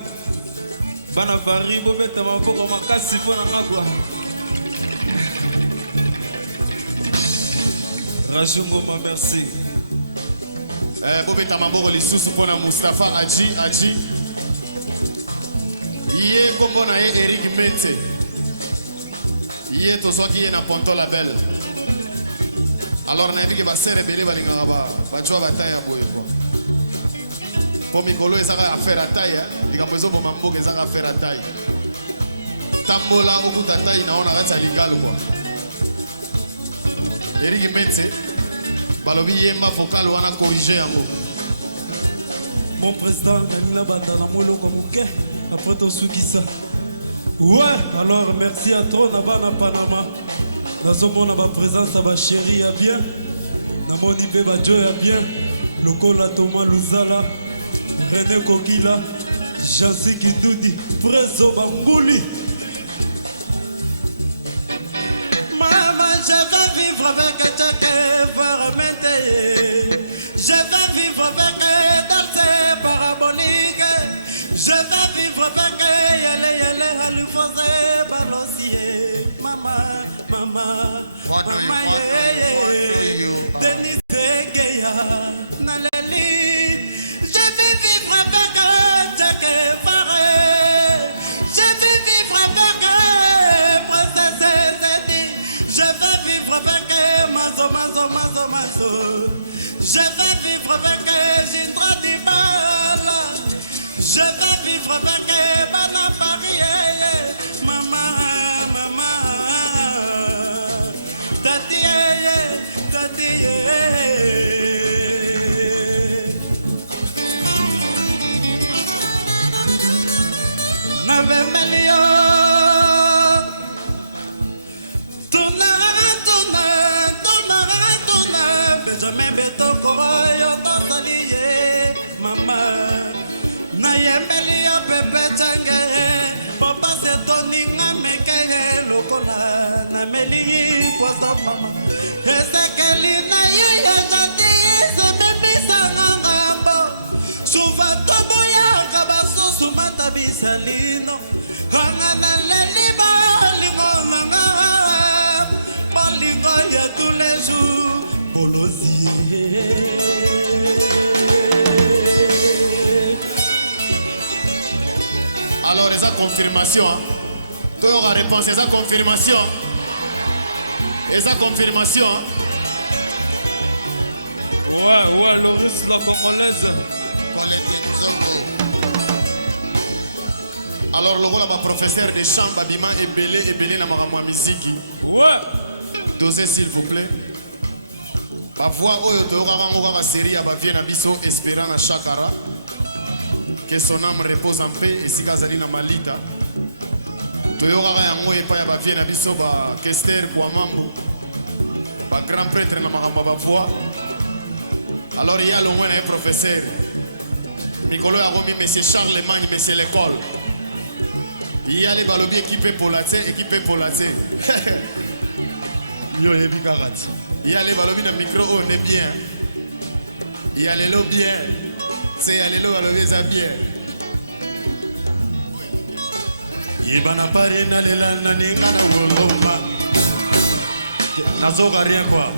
Bana Paris, Bobeta Maboko Makasi Ponangakwa. Rajungoma, merci. Bobeta Maboko lisusu pona Mustafa Adji. Iye kombo na ye Eric Mente. Iye tozwaki ye na Ponto Label. Alors na yebi ke ba sere belé balingaka ba jwa bataya boye quoi. Po mikolo ezaka affaire ataya, likambo ezoboma mboka ezaka affaire ataya. Tambola okuta tayi na ona kati ya legal quoi. Eric Mente, balobi yemba vocal wana corriger yango. Mon président, Nanila Bandana Molongo Mouké, après ton soukissa. Ouais, alors merci à toi, Nabana Panama. Nous sommes en présence à ma chérie, à bien. Namoni Beba Joy, à bien. Lokola Thomas Luzala, René Kokila, Jansi Kindoudi, Prezo Bambouli. Je vais vivre avec Che Guevara Mente. Je vais vivre avec Dalse Parabolique. Je vais vivre avec Yele Alufose Balosier. Mama Denis Tegeya Naleli. Je vais vivre avec Che Guevara. Je vais vivre avec Princesse Zedi. Je vais vivre avec Mazo. Je vais vivre avec Jindra Dibala. Je vais vivre avec Bana Paris. Maman. Tati. Nave Melio. Benjamin Betoko yo totaliye mama na yembeli yo pepe chenge papa se toninga meke lokola na meli poisson mama esekeli na yo jati se bebisa ngambo suva toboya kabasusu matabisalino hangana leliba lingolanga balingo ya tous les jours Bolosier. Alors, les confirmation. Tu auras réponse, les confirmation. Les confirmation. Ouais, Loris la Congolaise. Colette Nzoko. Alors, le rôle de professeur de chant, Babima et Belé na maramwa miziki. Ouais. Dosez s'il vous plaît. Ma voix oyo toyoka la série à Bavie na biso espérant na Chakara. Que son âme repose en paix et si Gazali na Malita. Toyoka yango epa ya Bavie na biso ba Kester Kwamambu. Ba grand prêtre na maramwa ba voix. Alors il y a le moins un professeur. Nicolo a remis M. Charlemagne, M. l'école. Il y a les balobiers équipés pour la tête, Yo, il y a les balobiers dans le micro, on est bien. Il y a les lots bien. C'est il y a les lots balobiers ça bien. Yebana pari na lela na ninga na woloma. Nazoka rien quoi.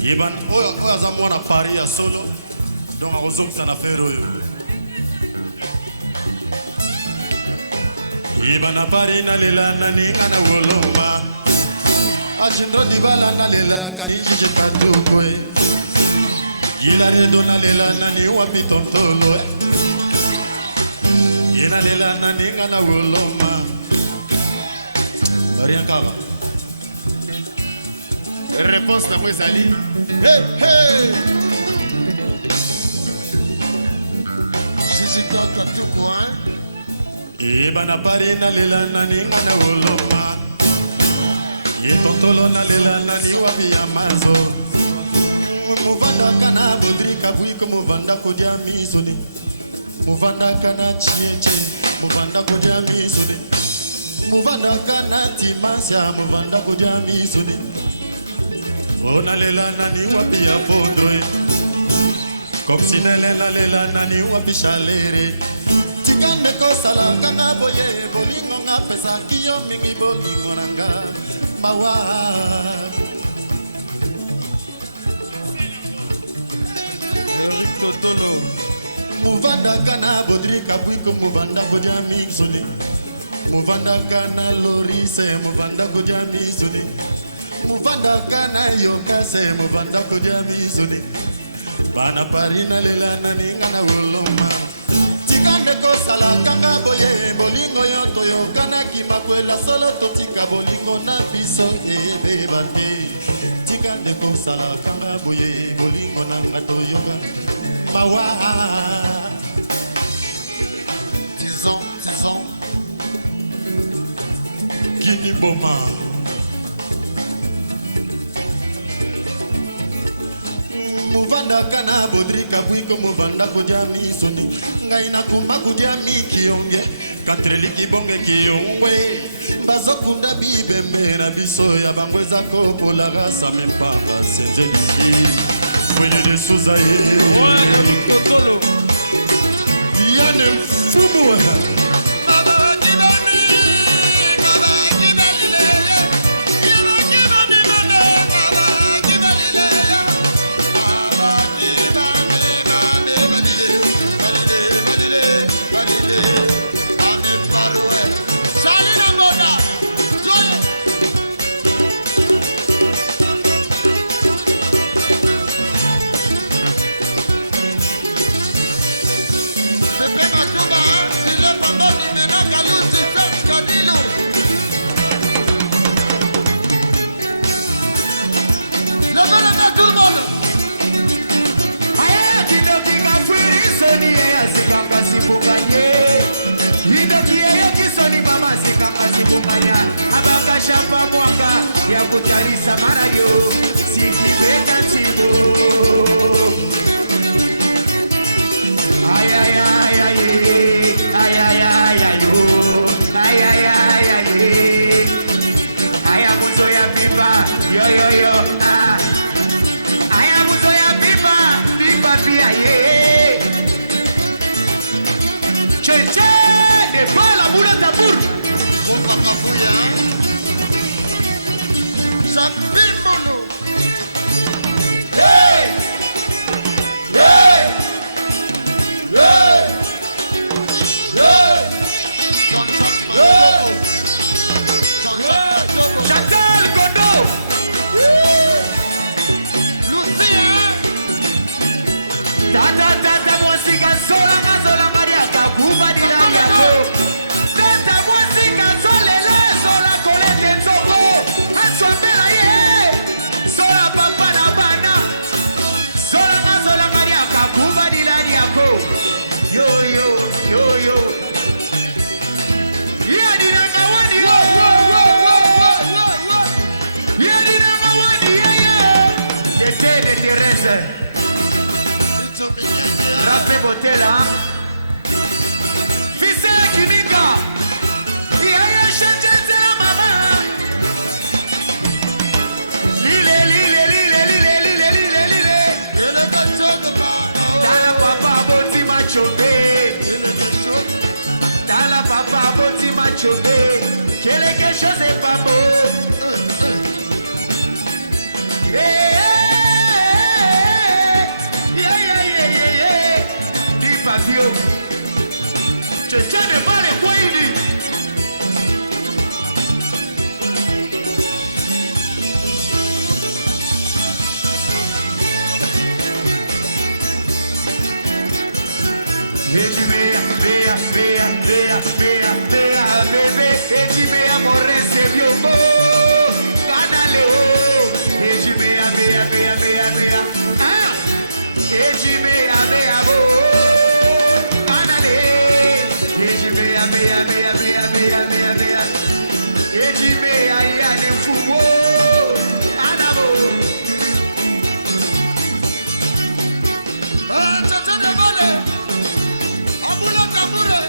Yeban oya za mwana pari ya solo. Donc akozokisa na fero yo. Yebana pari na lela na ninga na woloma. Ajindro dibala na lela kaniji katukwe. Yila redo na lela na ni wapi tontolo. Yena lela na ninga na woloma. Rien qu'à Réponse na moi Zali. Hey hey. Jésus Katuko hein. Ebana pari na lela na ninga na woloma. Ye totolo na lela na ni wapi ya manzo. Muvanda kana bodri kabui ko muvanda ko dia misoni. Muvanda kana chieche, muvanda ko dia misoni. Muvanda kana timansia, muvanda ko dia misoni. Ona lela na ni wapi ya fondroe. Comme si lela lela na ni wapi chalere. Tikande ko sala kanga boye bolingo nga pesa kiyo mingi bolingo nanga mawa. Eric Totolo. Muvanda kana bodri kabui ko muvanda ko dia mixoni. Muvanda kana lorise muvanda ko dia mixoni. Muvanda kana yokase muvanda ko dia mixoni. Bana parina lela na ninga na woloma. Tikande ko sala kanga boye bolingo yo toyo kana kimakwela solo totika bolingo na biso ebe bate. Tikande ko sala kanga boye bolingo na ngato yoga mawa. Disons Guinea Boma. Muvanda kana bodri kabui ko muvanda ko dia misoni. Ngai na kuma ko dia mikionge. Katreli kibonge kiongwe. Bazokunda bibembe na biso ya bangweza ko polara samimpanga senze diki. Fwele de Souza ye. Ouais, Eric Totolo. Yane mfumu. Baba kibami, baba kibalile. Yaba kibami mame, baba kibalile. Baba kibami mame balile. Ame paroué. Salina Mona. Joyo. Pepe Matumba, il est pendant Nimena Kalou, tu fais Kadilou. Levez les mains tout le monde. Aya kidoki kafiri soni ya sikanga sibukanye. Hidoki ya kisoni mama sikanga sibukanya. Abaka shapa mwaka ya kutalisa marayo. Sikibeta tibo. Ay ay ay ay ay ay ay ay yo. Ay ay ay ay. Aya muzo ya pipa yo yo yo ah. Aya muzo ya pipa pipa pia ye. Cheche de bala bula tabur. Kofa kabuya. Sabimbolo. Hey! Hey! Hey! Hey! Jean-Jacques Matobo. Jean-Jacques Matobo. Chantal Kondo. Thérèse Rapé Botella Fils Kininga Yaya Chenjenze la mama Lile Yele gacho de papa Dala papa boti machombe Yele gacho Dala papa boti machombe Quelque chose est pas beau Dis papio Tu tiens de pas les quoi il dit Et tu mets bébé Et tu mets à mon c'est bien beau Canaleo Et tu mets à Et tu mets à beau Canale Et tu mets à Et tu mets à Yann Foubo Anabo Ah, tata de voler Aboula taboure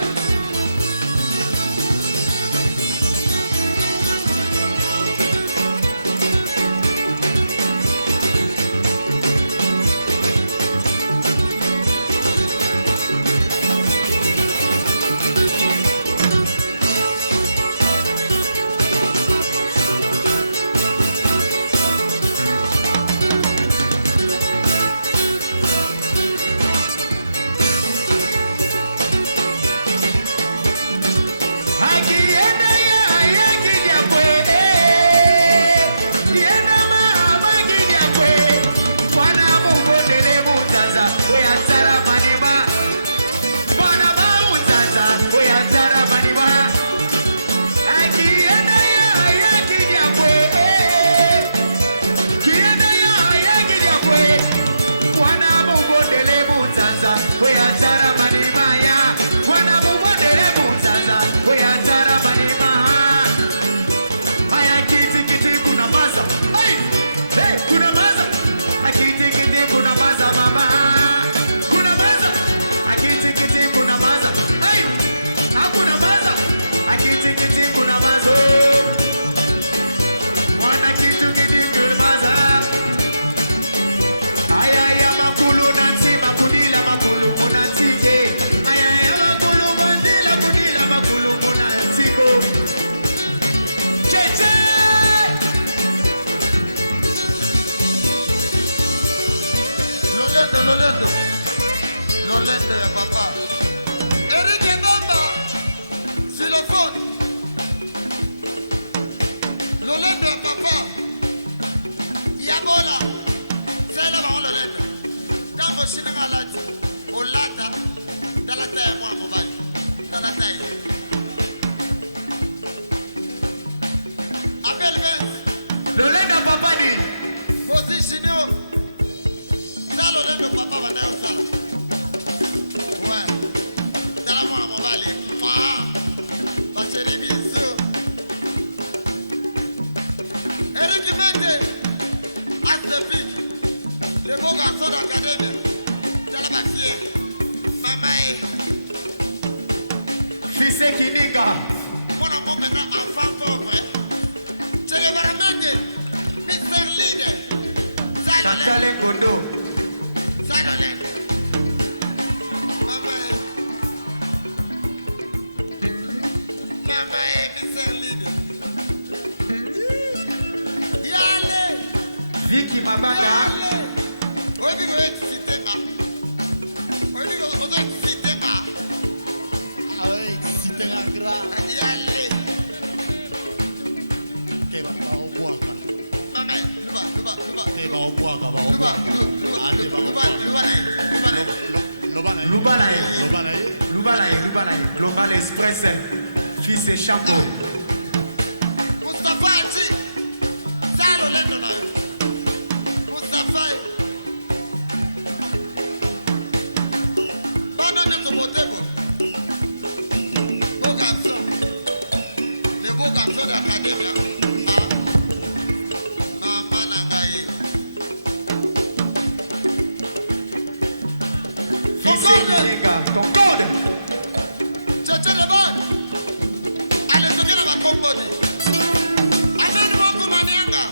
Lolendo ya papa Eric Bamba xylophone Lolendo ya papa Yabola Sela ba Lolendo Tango shininga lati Olata Dalata ya mwana mobali Dalata ya Abel Benz Lolendo papa di Positionio Ça Lolendo papa va nayo sala Ouais Dala mwana mobali Bacheri bisous Eric Mende As the Big Le beau garçon d'académie Dala Bassier Mamae Fils Kininga Mon amour maintenant enfant pauvre Che Guevara Mr. Leader Chantal Ngondo Salolen Mama Mr. Leader Yale Vicky Mabanda Yale Oye bigo excité a Oye bigo oto excité a Awe excité a gra Yale Keba ta obuaka Mama Luba Keba obuaka ba obuaka Lubalaye Global Express Fils et Chambo Mustafa Ati Salo Lendo na Mustafa Bano nyoto botebo Beau garçon Le beau garçon d'académie Ah Mama Nangaye Concorde. Tchatcha de bon. Allez, je viens à ma Concorde. Amène-moi comme Manianga.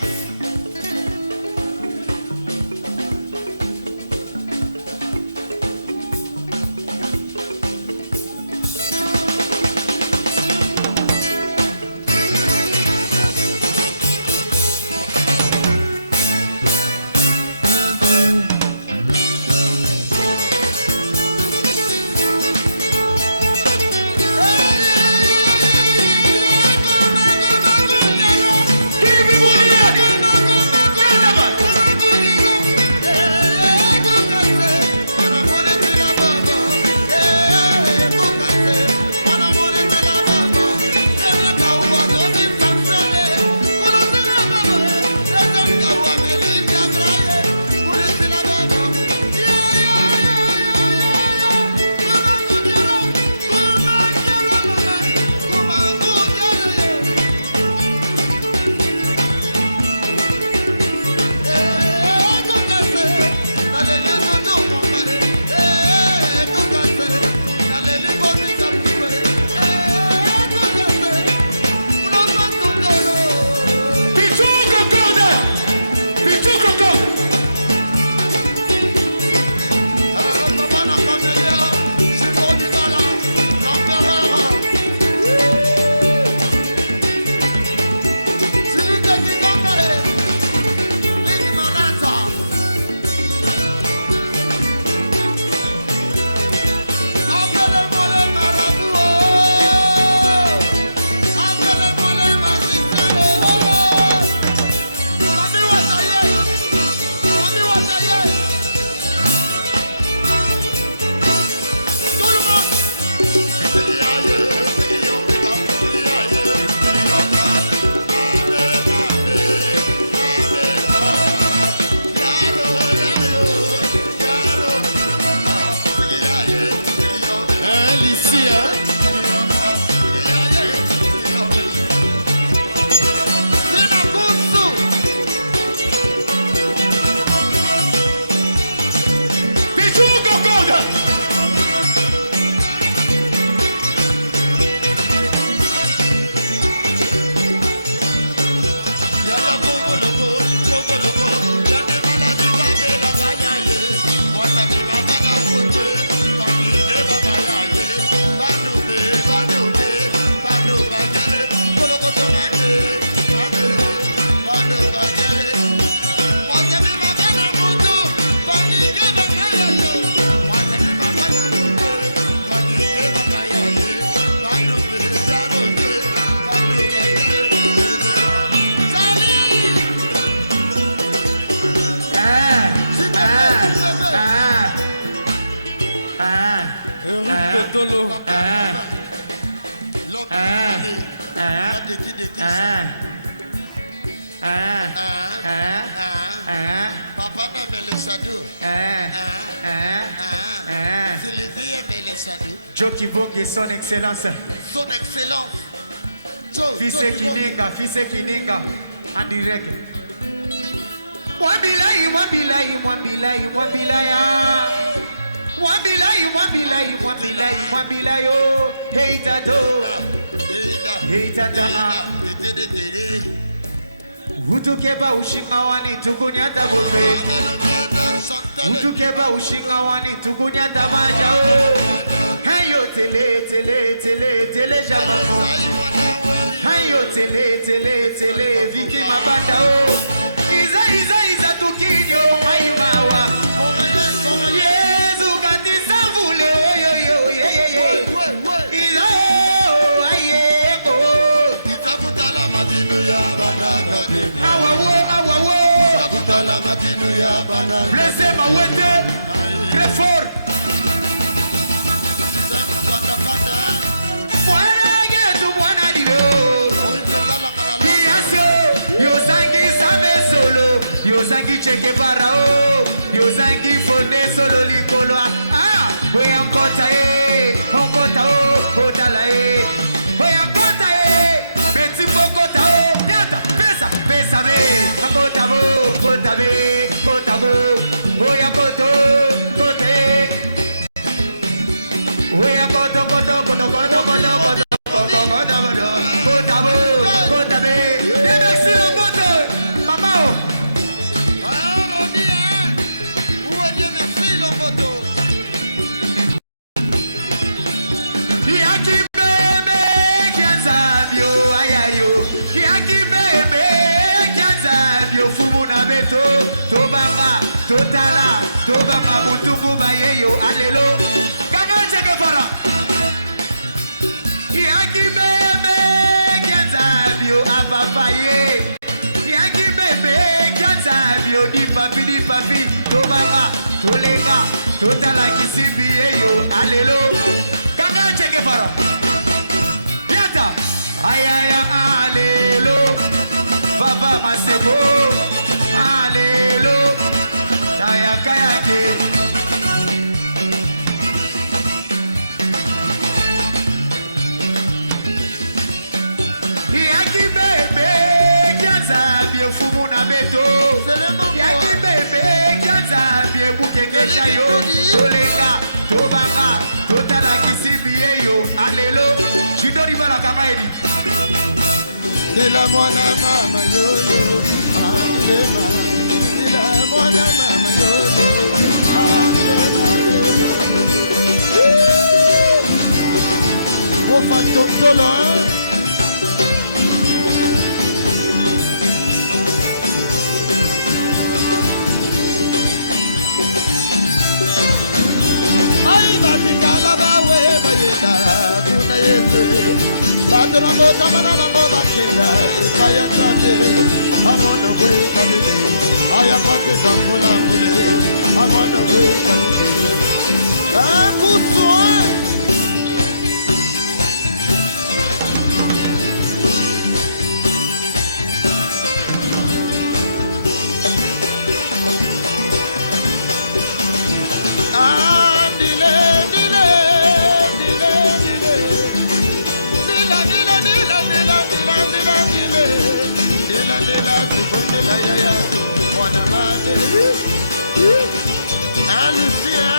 Tolo. L'homme il y a des qui Papa n'aime les shadows. Sylvie aime les shadows. Joe Kibonge, son excellence. Son excellence. Fils Kininga, en direct. Wabilai. Oh. Hey tata. Utukeba ushingawani tukunyata bobe. Utukeba ushingawani tukunyata majao. Hayo tele jamamo. Hayo tele viki mabanda o. Iza tukinyo maimawa. Yesu katisa vule yo. Iza ayeko. Itakutala madinu ya banaka. Awawo. Itakutala madinu ya banaka. Blessé Mawete. Très fort. Yozangi cheke parao, Yozangi fonde solo likolo. We ankota onkota otala we ankota beti bokota nyata pesa me ankota kota be we akoto kote Totala, Tobama, Mutungu, Bayeyo, Alelo, Kaka Chekefara. Yaki bebe, Kianzabio, Apapaye. Yaki bebe, Kianzabio, di papi, Tobama, Tolega, Totala, Kisibieyo, Alelo, Kaka Chekefara. Yata, Ayaya, Alelo, Baba Masebo, Alelo. Kaya ke Yaki bebe Kianza bie fumu na beto Yaki bebe Kianza bie bukenge shayo Tolenga, Tobanga, Totala kisibie yo Alelo, Chidori bala kama edi Dila mwana mama yoyo Adilema Dila mwana mama yoyo Adilema Mon fantôme Tolo Ay matikala bawe bayenda kuna yeze Bato mambota manana mboba kenda Ipaya zade Amono kwe kadide Aya pate zambula mbule Amono kwe kadide Kuswa Tukondela yaya mwana mane Alicia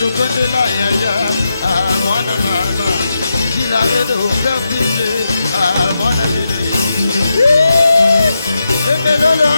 Tukondela yaya mwana mama Kila redo perfile mwana dile Emelolo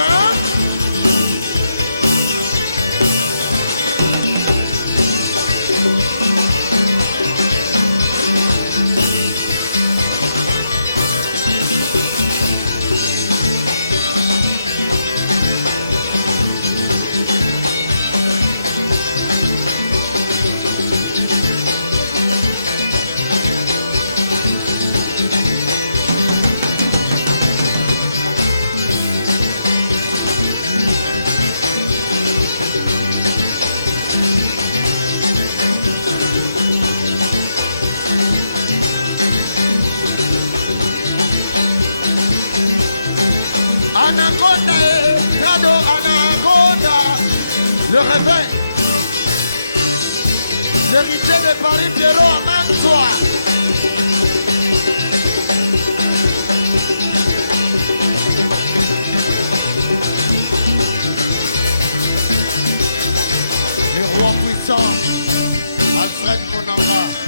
Anaconda, Nado Anaconda, le réveil, l'héritier de Paris, Pierrot à Mansois. Les rois puissants, Alfred Monamba.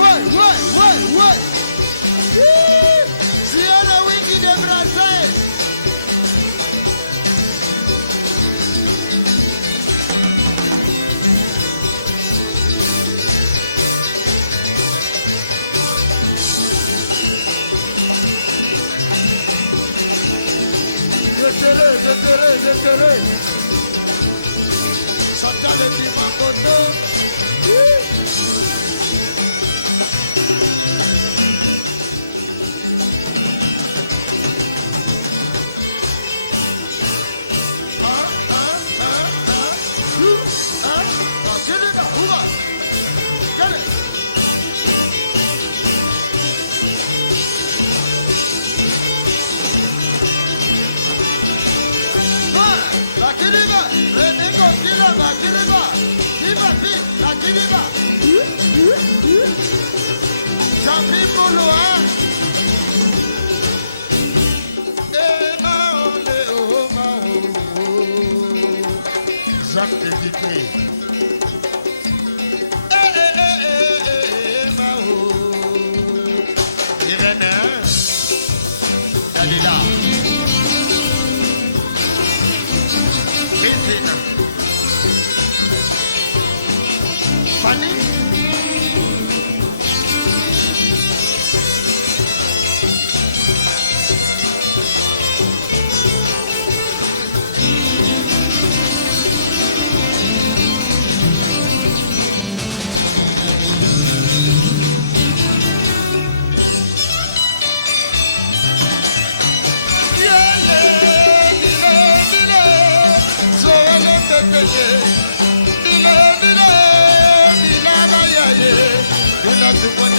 Ouais. J'ai le wiki de Brazzaville. Je serai. Chantal et Timakoto. Kiriba, René Gonzila, la Kiriba, Kibapi, la Kiriba, Jambi Mouloa, Mao, Jacques Dédicré, Mao, Irène, Dalila. Christine Fanny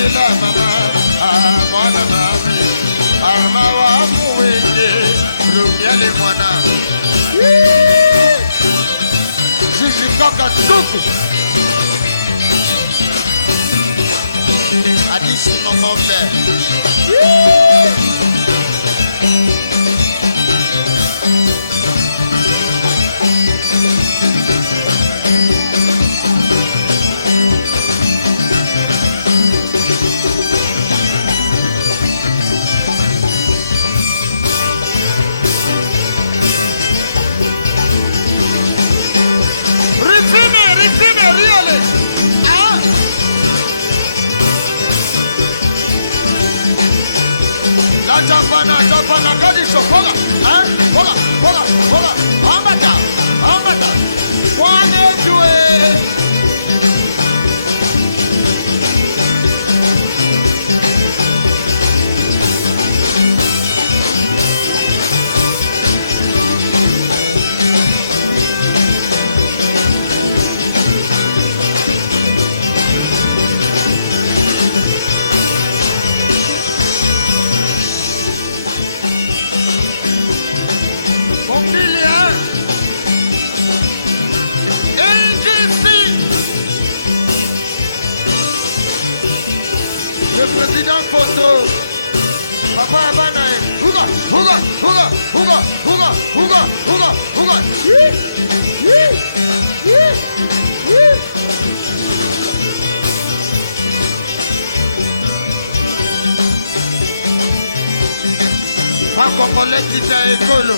Dila mama, mwana nami, arma wa muwende, lumiele mwana. Zizi kaka tuku. Adisi mongombe. Rifine, riole. Ah. La Japana, kadi shokoga. Hein? Hoga. Ambata. Wane jue. Le président photo Papa Abanae Huga Pas congolais qui t'a écolo.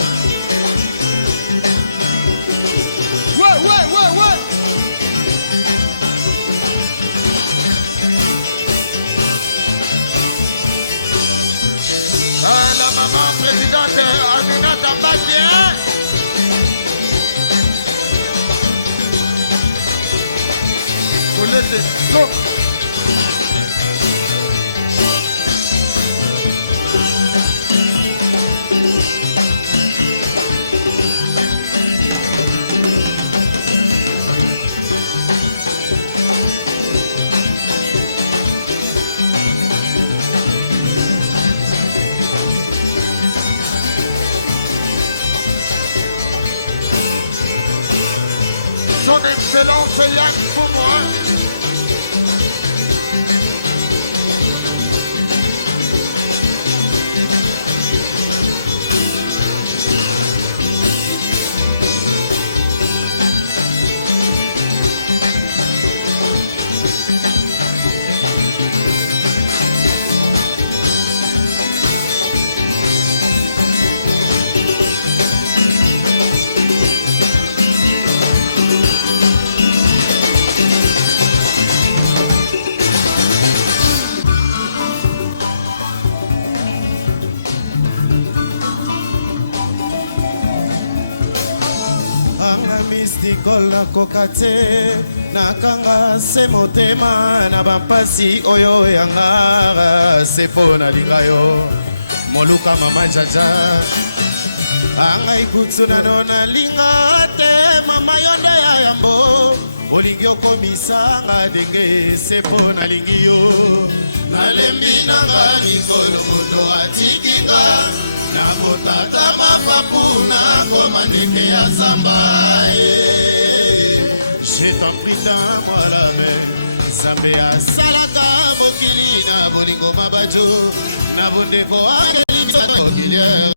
Ouais la maman présidente Aminata Mbaki, hein? Faut laisser donc. Son Excellence Yann Foumoin. anga mysticol nakoka te nakanga se motema na bampasi oyo yanga se mpo nalinga yo moluka mama jaja anga ikutu nano nalinga te mama yo nde ya yambo olingi okomisanga ndenge se mpo nalingi yo nalembi nanga mikolo moto atikinga nakotata mapapu nakoma ndeke ya zamba je t'en prie dans moi la main nzambe asalaka mokili na bolingo mabajo na bondeko akeliokiliere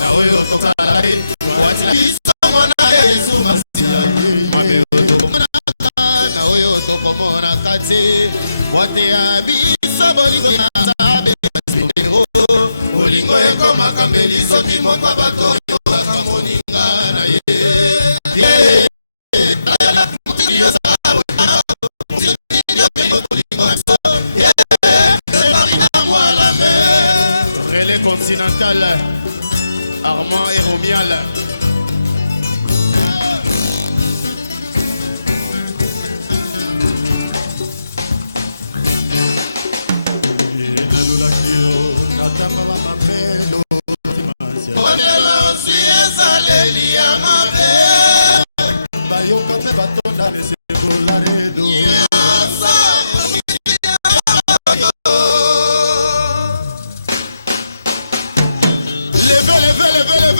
na oyo tosalaka watila biso mwana yesu masiya mabe otokomonaka na oyo tokomonaka te wateya biso bolingo ya nzambe bolingo ekomaka mbeli soki moto bato oyokaka moninga na ye Relais continental Armand et Romial. natamba bamamelo onela osi ezaleli ya mabe bayoka mpe batonda nesekola redo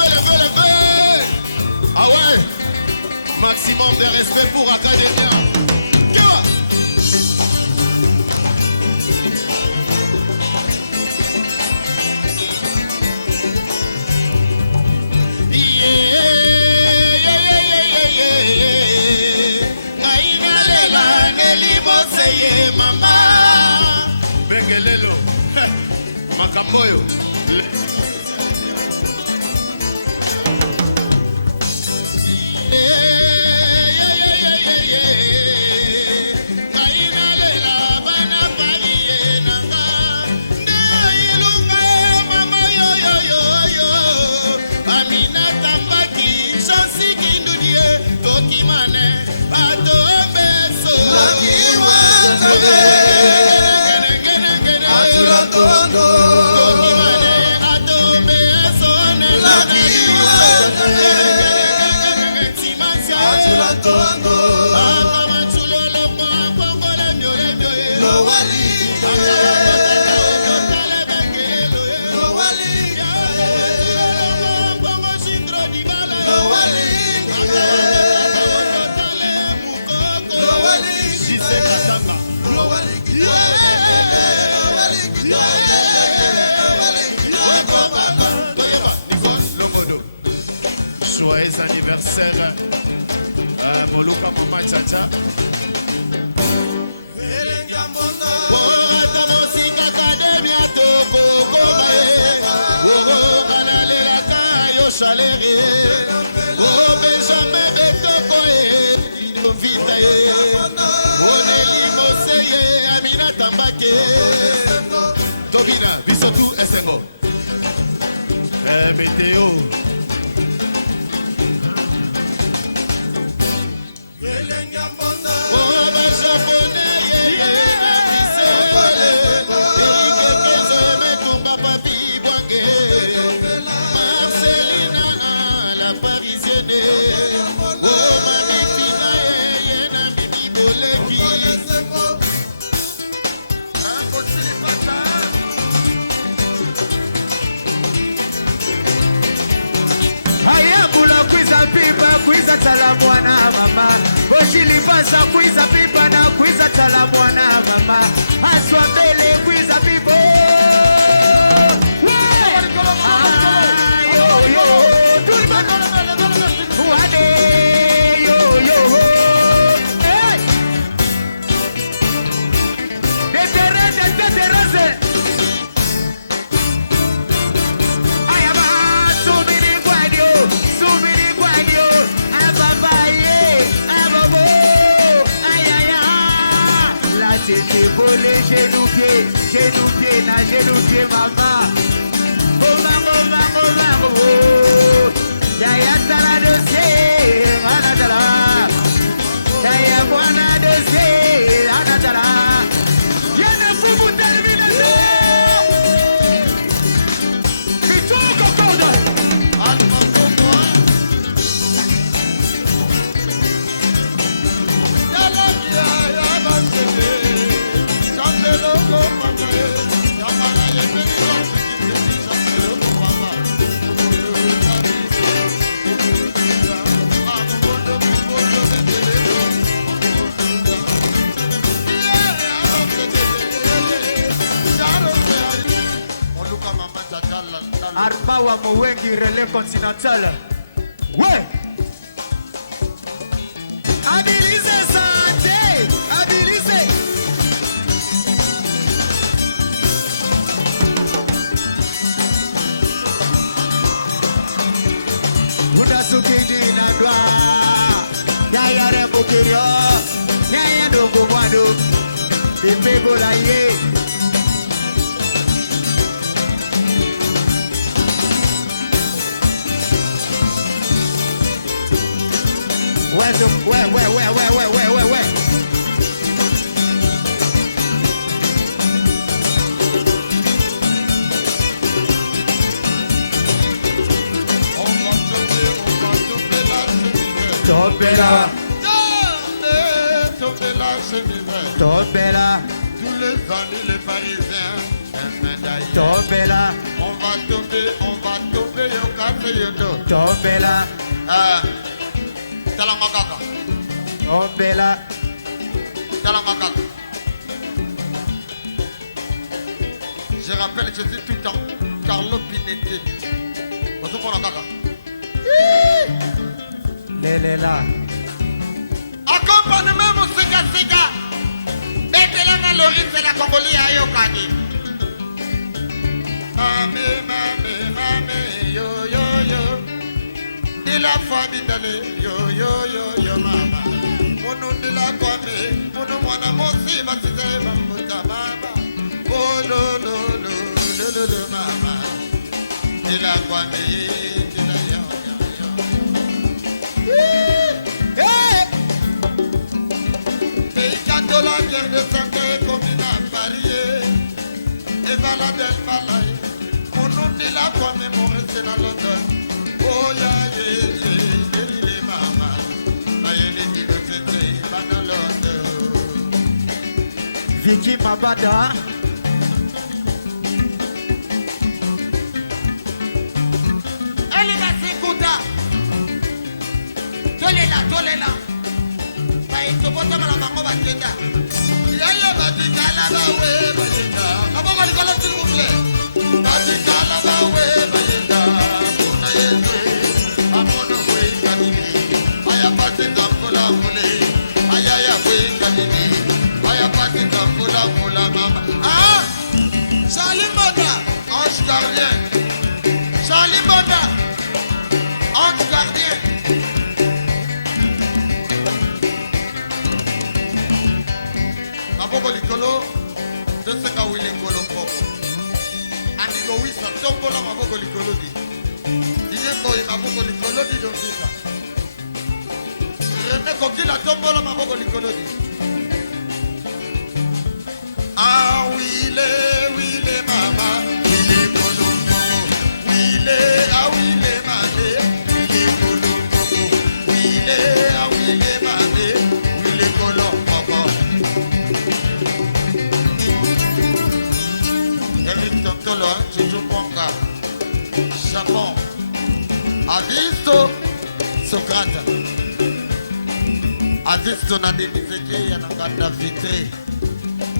Levez. Ah ouais, maximum de respect pour Academia. Ngainalela nelimoseye mama bengelelo makamboyo ngainalela bana parie nanga nde ilunga mama yoyoyoyo amina tambaki chansi kindudie tokimane atombeso tokimane atombeso Tondo akama chulolo kongo le mio lo wali akama totale bengelo lo wali kongo sindro di bala lo wali akama totale mukoko lo wali jise katamba lo wali Nicole Lomodo. Joyeux anniversaire Moluka Mama Chacha. Ata mosika Academia toko komae Oro kanalelaka yo chalere O Benjamin Betoko Vita ye Oneli Moseye Amina Tambake Tobina Bisotu Esengo Météo Papi Bwange Marcelina la parisienne Oh mami fina yena mimi boleki Haya bula kwiza pipa kwiza tala mwana mama Boshili pasa kwiza pipa na kwiza tala mwana mama Aswa mbele kwiza pipa yo yo tout le monde Wade yo yo hey Deterrence Ayama subiri guadio ababaye ababo ayaya la tête volée genou pied na genou pied maman oh yaya Armawa Mwengi Relais Continental. Ouais. Habilisez santé. Habilisez. Uda sukidi na dwa. Yaya rembo kirio. Yaya dogo mwado. Pepe bola ye. Ouais. Tombela. Tombela. Tous les amis, les Parisiens, Tombela. on va tomber, yo kase yondo. Tombela. Talamagaka. Tombela. Talamagaka. Je rappelle, je dis tout le temps, Carlo Pinetti. Vous comprenez kaka? Léléla. Accompagnement Moussika. Betelanga Loris et la Congolais à Yokani. Mame, yo. De la famille d'aller, yo, mama. Mono de la kwame, mono mwana mosi, basize bamuta mama. Oh, lo, mama. De la kwame, de la yo. Quand la guerre de santé comme il a parié, et voilà del malay, mon nom de la commémorer c'est dans London. Oh ya, les mamas, maïe les dilotés, dans London. Vicky Mabada. Elle va s'écouter. Tolela. Tobota malamango bakenda. Yaya batikala bawe bayenda. Aboko likala s'il vous plaît. Batikala bawe bayenda. Kuna yende. Amono kwe kanini. Aya pate tampola mule. Aya kwe kanini. Aya pate tampola mula mama. Ah! Charlie Moda, ange gardien. Charlie Moda, ange gardien. Maboko likolo, de ce qu'a ouïe likolo propre. Amigo oui, ça tombe là, maboko likolo dit. Il est boy, maboko likolo dit donc dit ça. René Koki la tombe là, maboko likolo dit. Ah oui, les mama, oui les kolombo, oui les, ah oui les mamé, oui les kolombo, oui les, ah oui les mamé, oui les kolombo. Eric Tontolo, Jojo Ponga, Japon, Adisto, Socrate, Adisto Nademizeke, Yananganda Vitré,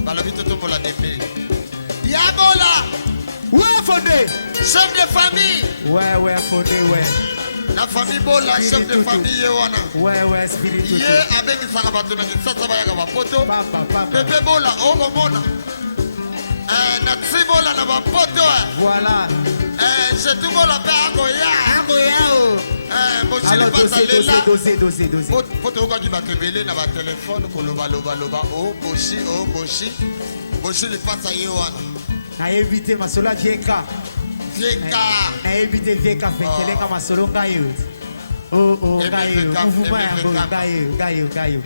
Balabito Tomola Deme, Yabola, ouais, Fondé, chef de famille, ouais, Fondé, ouais. La famille Bola, chef de famille Yewana. Ouais, spirituel. Yé, avec Sarabatuna, qui s'attendait à poto. Bébé Bola, Ogomona. Natsi Bola, n'a pas poto. Voilà. J'ai tout Bola, Agoya. Alors, dosé. Poto, quand tu vas te mêler, n'a pas téléphone, Koloba, oh, Boshi. Boshi, il passe à Yewana. Na évité ma sola Vieka. Na évité Vieka, Fentelenga ma solo Gayo. Oh, Gayo. Mouvement Gayo.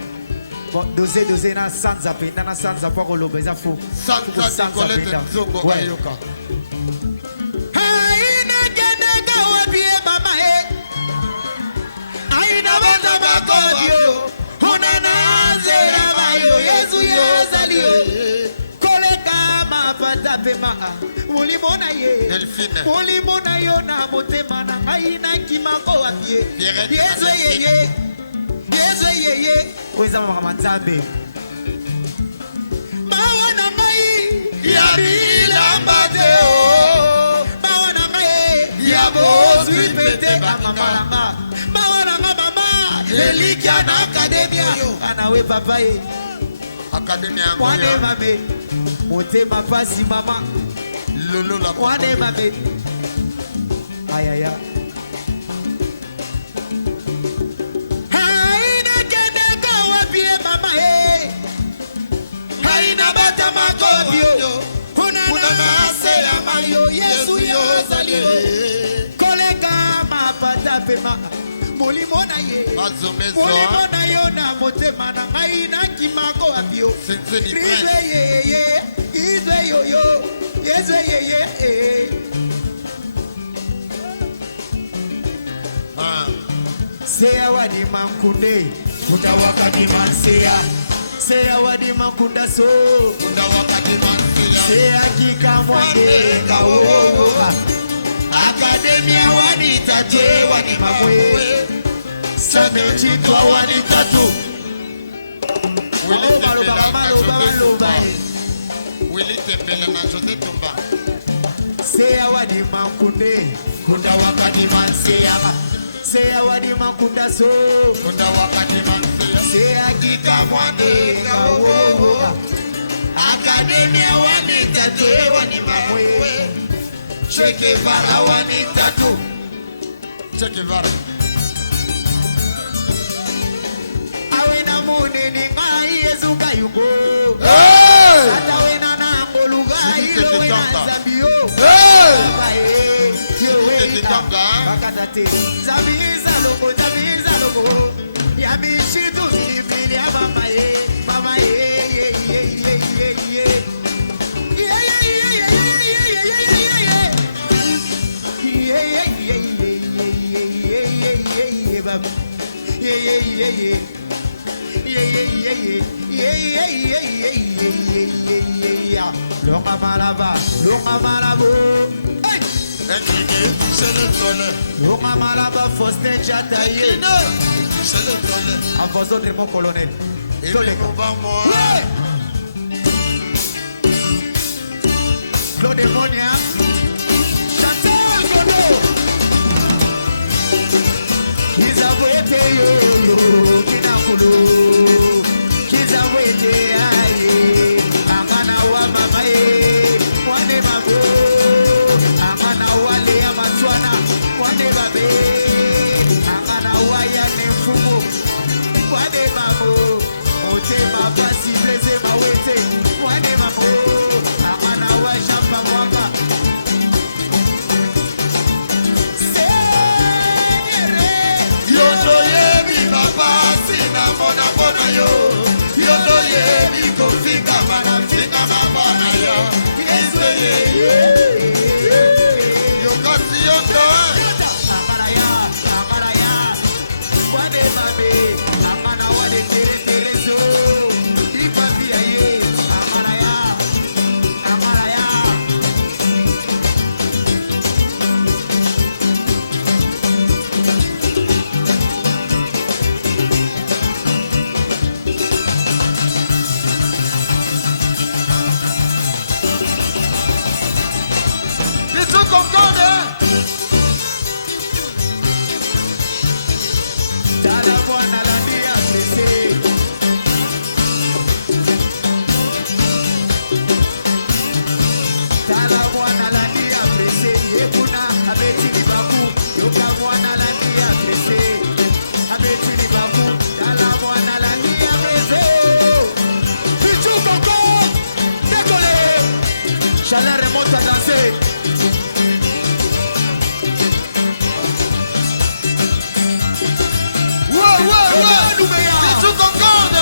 Bon, dosé na sanza pe, na sanza pour koloba, ça faut. Sanza Nicolette Zongo Gayoka. Aina genega wabie mama he. Aina banda makobio. Unana zera bayo, Yesu yazalio. Koleka mapata pema. Mulimona ye. Delphine. Mulimona yo na motema na aina kimako wapie. Yesu ye. Weza mama Nzambe. Mawana mai. Ya bila mbate o. suis pété à maman. Maman, Elikia na academia. Anawe papa ye. Academia. Mwane mame. Monte ma pasi maman. Lolo la. Mwane mame. Aïe aïe aïe. Haina kende kawapie mama he. Haina bata makobio. Unana se ya mayo Yesu ya zalio. Kolega mapata pema. Molimo na ye. Molimo na yo na motema na ngai na kimako apio. Izwe ye ye. Izwe yo yo. Izwe ye ye. Seya wadi mankunde. Kunda wakadi manseya. Seya wadi mankunda so. Kunda wakadi manseya. Seya kika mwande kawo. Akademia wani tatwe wani mamwe. Samechitwa wani tatu. Maloba. Willy Tembele na Jose Tomba. Seya wadi mankunde. Kunda wakadi manseya. Seya wadi mankunda so. Kunda wakadi manseya. Seya kika mwande kawo. Akademia wani tatwe wani mamwe. Che Guevara wani tatu. Che Guevara. Awena mune ni ngai ezuka yungo. Sata wena na ngoluga ilo wena zambio. Baba yo wena bakatate. Zabiza logo. Ya mishitu milipili ya mama ye. Longa malabo. C'est le tonnerre. Longa malaba Faustin Jataye. C'est le tonnerre. En faisant de mon colonel. Claude Monia. Chantal Godo. Kizabwete yo kinakulu. Kizabwete aye. Angana wa mama ye. Wane mabo. Angana wale ya matwana. Wane babe. Angana waya nemfumo. Wane mabo. Ote mabasi bleze mawete. Wane mabo. Angana wa shamba mwaka. Yondo yebi papa sina mona yo. Yondo yebi kofika manafika mabona yo. Yeswe ye. Yokasi yondo. Amaraya. Wade mame. Amana wade terezo. Ipapi aye. Amaraya. Concorde. Tala bwana la dia pressé. Tala bwana la dia pressé. Yekuna abeti ni baku. Yoka bwana la dia pressé. Abeti ni baku. Tala bwana la dia pressé. Pichu Coco. Décollé. Chaleur remonte à danser. C'est tout concorde.